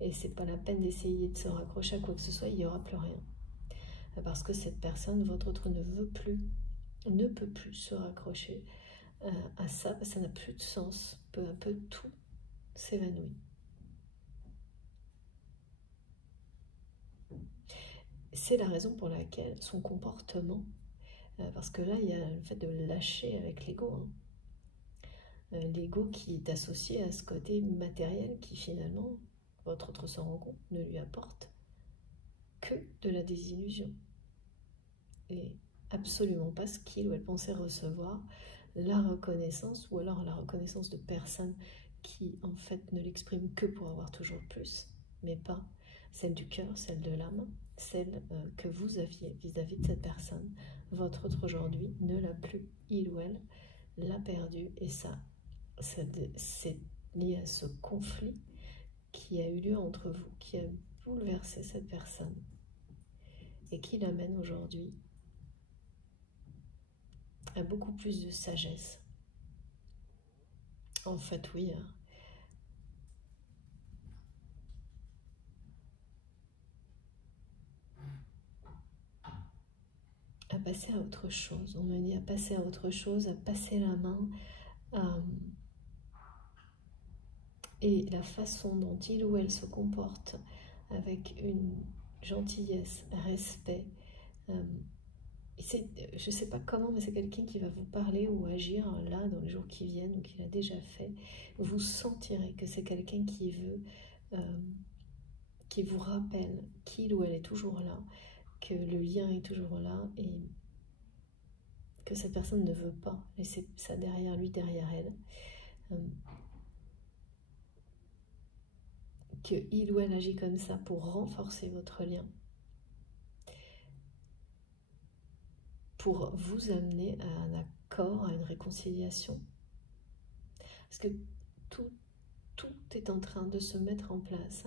Et c'est pas la peine d'essayer de se raccrocher à quoi que ce soit, il n'y aura plus rien. Parce que cette personne, votre autre, ne peut plus se raccrocher à ça, parce que ça n'a plus de sens. Peu à peu, tout s'évanouit. C'est la raison pour laquelle son comportement, parce que là, il y a le fait de lâcher avec l'ego, hein. L'ego qui est associé à ce côté matériel qui finalement, votre autre se rend compte, ne lui apporte que de la désillusion. Et absolument pas ce qu'il ou elle pensait recevoir, la reconnaissance, ou alors la reconnaissance de personnes qui en fait ne l'expriment que pour avoir toujours plus, mais pas celle du cœur, celle de l'âme, celle que vous aviez vis-à-vis de cette personne. Votre autre aujourd'hui ne l'a plus, il ou elle l'a perdu, et ça c'est lié à ce conflit qui a eu lieu entre vous, qui a bouleversé cette personne et qui l'amène aujourd'hui à beaucoup plus de sagesse. En fait, oui, hein. À passer à autre chose. On me dit à passer à autre chose, à passer la main, et la façon dont il ou elle se comporte avec une gentillesse, respect. Je ne sais pas comment, mais c'est quelqu'un qui va vous parler ou agir là dans les jours qui viennent ou qui l'a déjà fait. Vous sentirez que c'est quelqu'un qui veut, qui vous rappelle qu'il ou elle est toujours là, que le lien est toujours là et que cette personne ne veut pas laisser ça derrière lui, derrière elle. Que il ou elle agit comme ça pour renforcer votre lien, pour vous amener à un accord, à une réconciliation. Parce que tout est en train de se mettre en place.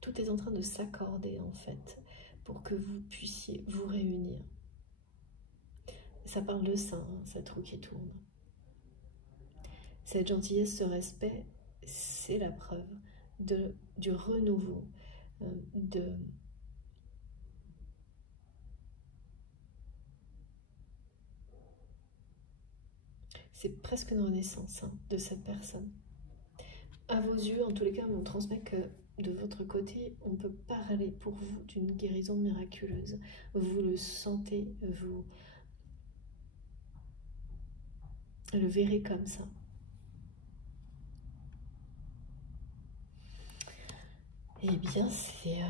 Tout est en train de s'accorder en fait pour que vous puissiez vous réunir. Ça parle de ça, hein, cette roue qui tourne. Cette gentillesse, ce respect, c'est la preuve du renouveau, c'est presque une renaissance, hein, de cette personne. À vos yeux, en tous les cas, on transmet que de votre côté, on peut parler pour vous d'une guérison miraculeuse. Vous le sentez, vous le verrez comme ça. Eh bien, c'est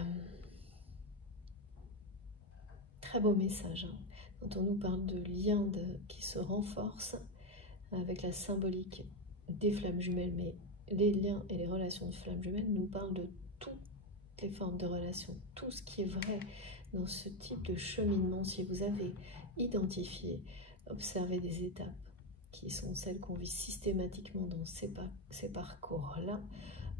très beau message, hein, quand on nous parle de liens qui se renforcent avec la symbolique des flammes jumelles, mais les liens et les relations de flammes jumelles nous parlent de toutes les formes de relations, tout ce qui est vrai dans ce type de cheminement. Si vous avez identifié, observé des étapes qui sont celles qu'on vit systématiquement dans ces parcours-là,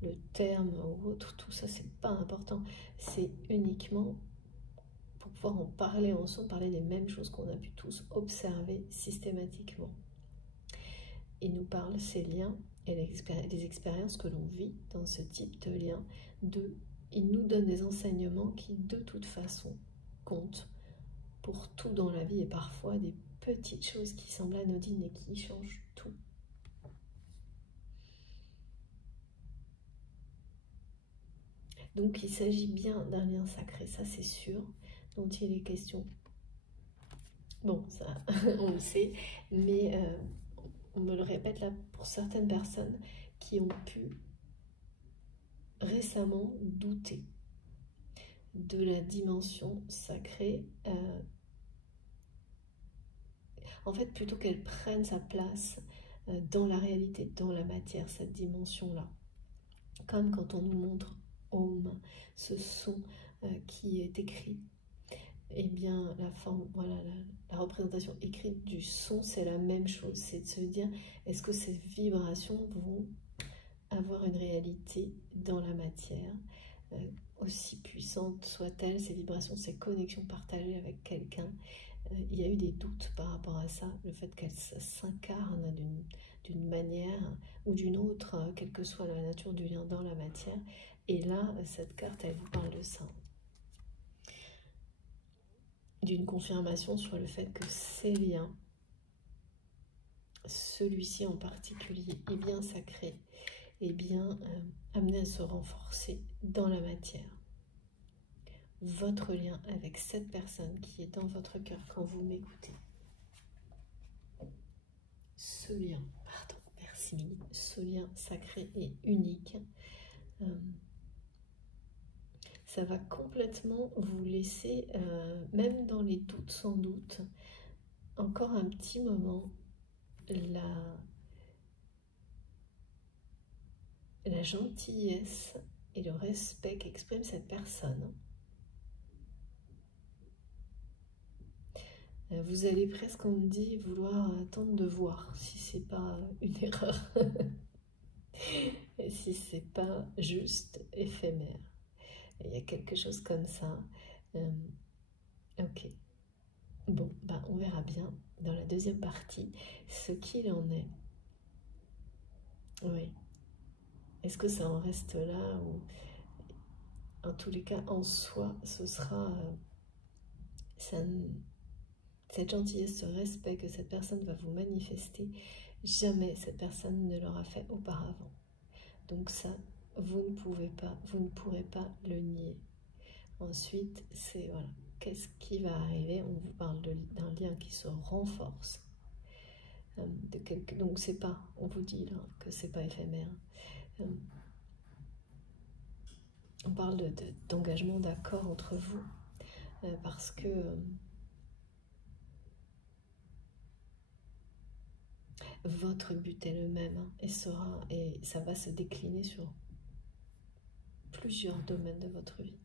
le terme ou autre, tout ça, c'est pas important. C'est uniquement pour pouvoir en parler ensemble, parler des mêmes choses qu'on a pu tous observer systématiquement. Il nous parle ces liens et des expériences que l'on vit dans ce type de lien. Il nous donne des enseignements qui, de toute façon, comptent pour tout dans la vie et parfois des petites choses qui semblent anodines et qui changent tout. Donc il s'agit bien d'un lien sacré, ça c'est sûr, dont il est question. Bon, ça, on le sait, mais on me le répète là pour certaines personnes qui ont pu récemment douter de la dimension sacrée. En fait, plutôt qu'elle prenne sa place dans la réalité, dans la matière, cette dimension-là. Comme quand on nous montre Om, ce son qui est écrit, eh bien la forme, voilà, la représentation écrite du son, c'est la même chose. C'est de se dire, est-ce que ces vibrations vont avoir une réalité dans la matière, aussi puissantes soient-elles, ces vibrations, ces connexions partagées avec quelqu'un, il y a eu des doutes par rapport à ça, le fait qu'elle s'incarne d'une manière ou d'une autre, quelle que soit la nature du lien dans la matière. Et là, cette carte, elle vous parle de ça. D'une confirmation sur le fait que ces liens, celui-ci en particulier, est bien sacré, est bien amené à se renforcer dans la matière. Votre lien avec cette personne qui est dans votre cœur quand vous m'écoutez. Ce lien, pardon, merci Mimi, ce lien sacré et unique, ça va complètement vous laisser, même dans les doutes sans doute, encore un petit moment, la gentillesse et le respect qu'exprime cette personne. Vous allez presque, on me dit, vouloir attendre de voir si c'est pas une erreur et si c'est pas juste éphémère. Il y a quelque chose comme ça. Ok. Bon, bah, on verra bien dans la deuxième partie ce qu'il en est. Oui. Est-ce que ça en reste là ou en tous les cas en soi, ce sera cette gentillesse, ce respect que cette personne va vous manifester, jamais cette personne ne l'aura fait auparavant. Donc ça, vous ne pourrez pas le nier. Ensuite, c'est voilà, qu'est-ce qui va arriver? On vous parle d'un lien qui se renforce. Donc c'est pas, on vous dit là que c'est pas éphémère. On parle d'engagement, d'accord entre vous, parce que votre but est le même, hein, et ça va se décliner sur plusieurs domaines de votre vie.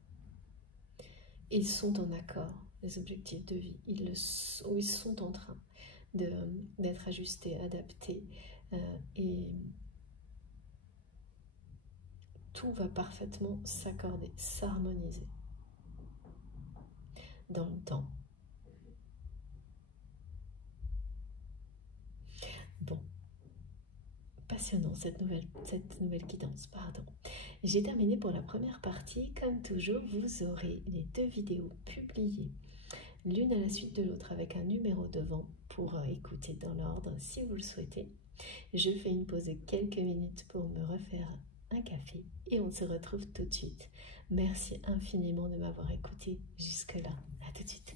Ils sont en accord, les objectifs de vie, ils sont en train d'être ajustés, adaptés, et tout va parfaitement s'accorder, s'harmoniser dans le temps. Bon, passionnant cette nouvelle guidance, pardon. J'ai terminé pour la première partie. Comme toujours, vous aurez les 2 vidéos publiées, l'une à la suite de l'autre avec un numéro devant pour écouter dans l'ordre si vous le souhaitez. Je fais une pause de quelques minutes pour me refaire un café et on se retrouve tout de suite. Merci infiniment de m'avoir écouté jusque-là. À tout de suite.